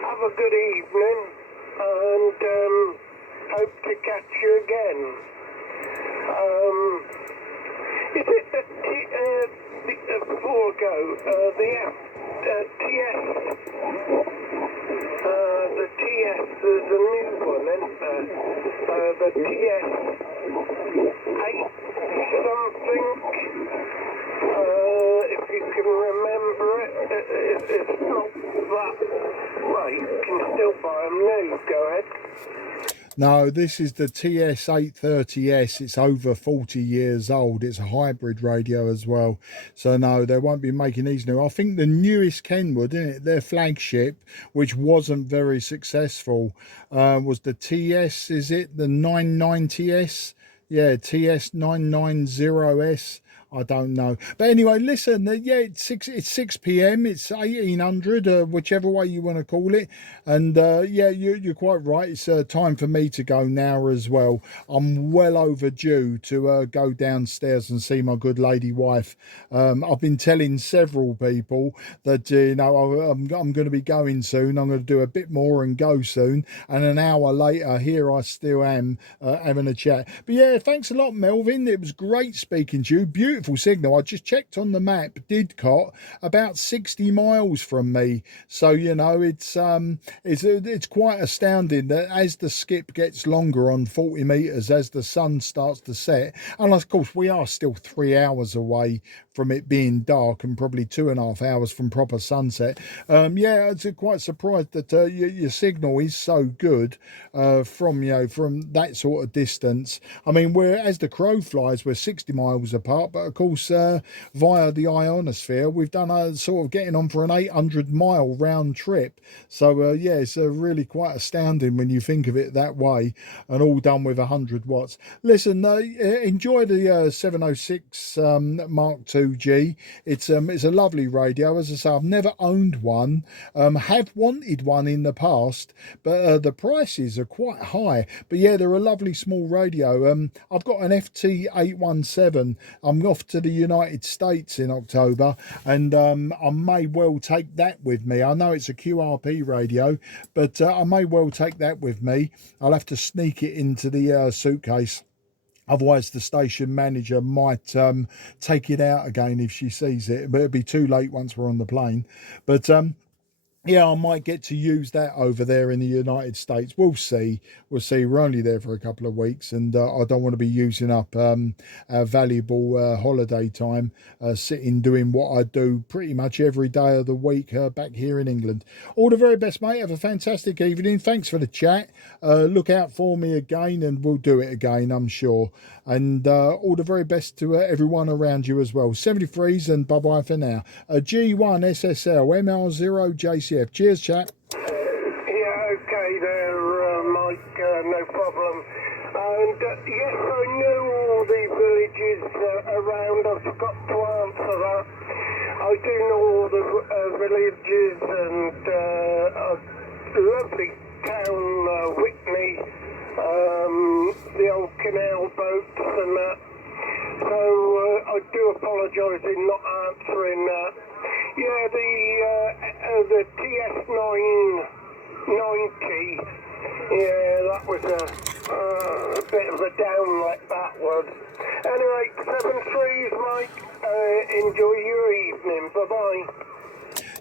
have a good evening, and hope to catch you again. Is it before I go, the TS, there's a new one, isn't there? The TS-8 something, if you can remember it, it's not that, well, you can still buy them new, go ahead. No, this is the TS-830S. It's over 40 years old. It's a hybrid radio as well. So no, they won't be making these new. I think the newest Kenwood, isn't it? Their flagship, which wasn't very successful, was the TS, is it? The 990S? Yeah, TS990S. I don't know, but anyway, listen. Yeah, it's 6 p.m. It's 1800, whichever way you want to call it. And yeah, you're quite right. It's time for me to go now as well. I'm well overdue to go downstairs and see my good lady wife. I've been telling several people that I'm going to be going soon. I'm going to do a bit more and go soon. And an hour later, here I still am having a chat. But yeah, thanks a lot, Melvin. It was great speaking to you. Beautiful signal. I just checked on the map. Didcot, about 60 miles from me. So it's quite astounding that as the skip gets longer on 40 meters, as the sun starts to set, and of course we are still 3 hours away from it being dark and probably 2.5 hours from proper sunset. Yeah, it's quite surprised that your signal is so good from that sort of distance. I mean, as the crow flies, we're 60 miles apart, but of course via the ionosphere we've done a sort of getting on for an 800-mile round trip. So yeah, it's really quite astounding when you think of it that way, and all done with 100 watts. Listen, enjoy the 706 Mark IIG. It's a lovely radio. As I say, I've never owned one, have wanted one in the past, but the prices are quite high. But yeah, they're a lovely small radio. I've got an FT817. I'm off to the United States in October, and I may well take that with me. I know it's a QRP radio, but I may well take that with me. I'll have to sneak it into the suitcase. Otherwise, the station manager might take it out again if she sees it, but it'll be too late once we're on the plane. But yeah, I might get to use that over there in the United States. We'll see. We'll see. We're only there for a couple of weeks, and I don't want to be using up our valuable holiday time sitting doing what I do pretty much every day of the week back here in England. All the very best, mate. Have a fantastic evening. Thanks for the chat. Look out for me again, and we'll do it again, I'm sure. And all the very best to everyone around you as well. 73s, and bye-bye for now. G1 SSL ML0JCF. Cheers, chat. Yeah, okay there, Mike, no problem. And yes, I know all the villages around. I forgot to answer that. I do know all the villages, and a lovely town, Whitney. Yeah, that was a bit of a downlet, that was. Anyway, 7-3s, Mike. Enjoy your evening. Bye-bye.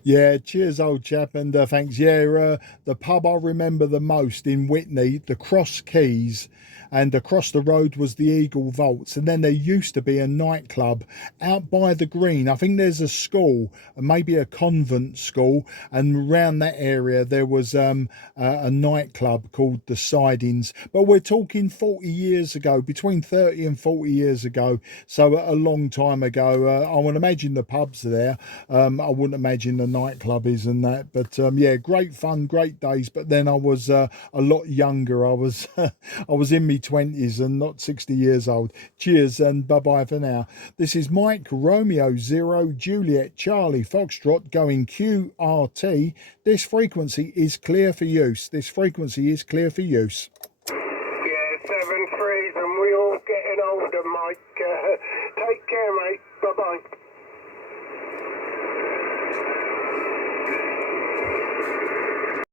Yeah, cheers, old chap, and thanks. Yeah, the pub I remember the most in Whitney, the Cross Keys, and across the road was the Eagle Vaults, and then there used to be a nightclub out by the green. I think there's a school, maybe a convent school, and around that area there was a nightclub called the Sidings. But we're talking 40 years ago, between 30 and 40 years ago, so a long time ago. I would imagine the pubs are there. I wouldn't imagine the nightclub is and that, but yeah, great fun, great days. But then I was a lot younger. I was I was in my 20s and not 60 years old. Cheers and bye bye for now. This is Mike Romeo 0 Juliet Charlie Foxtrot going QRT. This frequency is clear for use. This frequency is clear for use. Yeah, 7-3s, and we all getting older, Mike.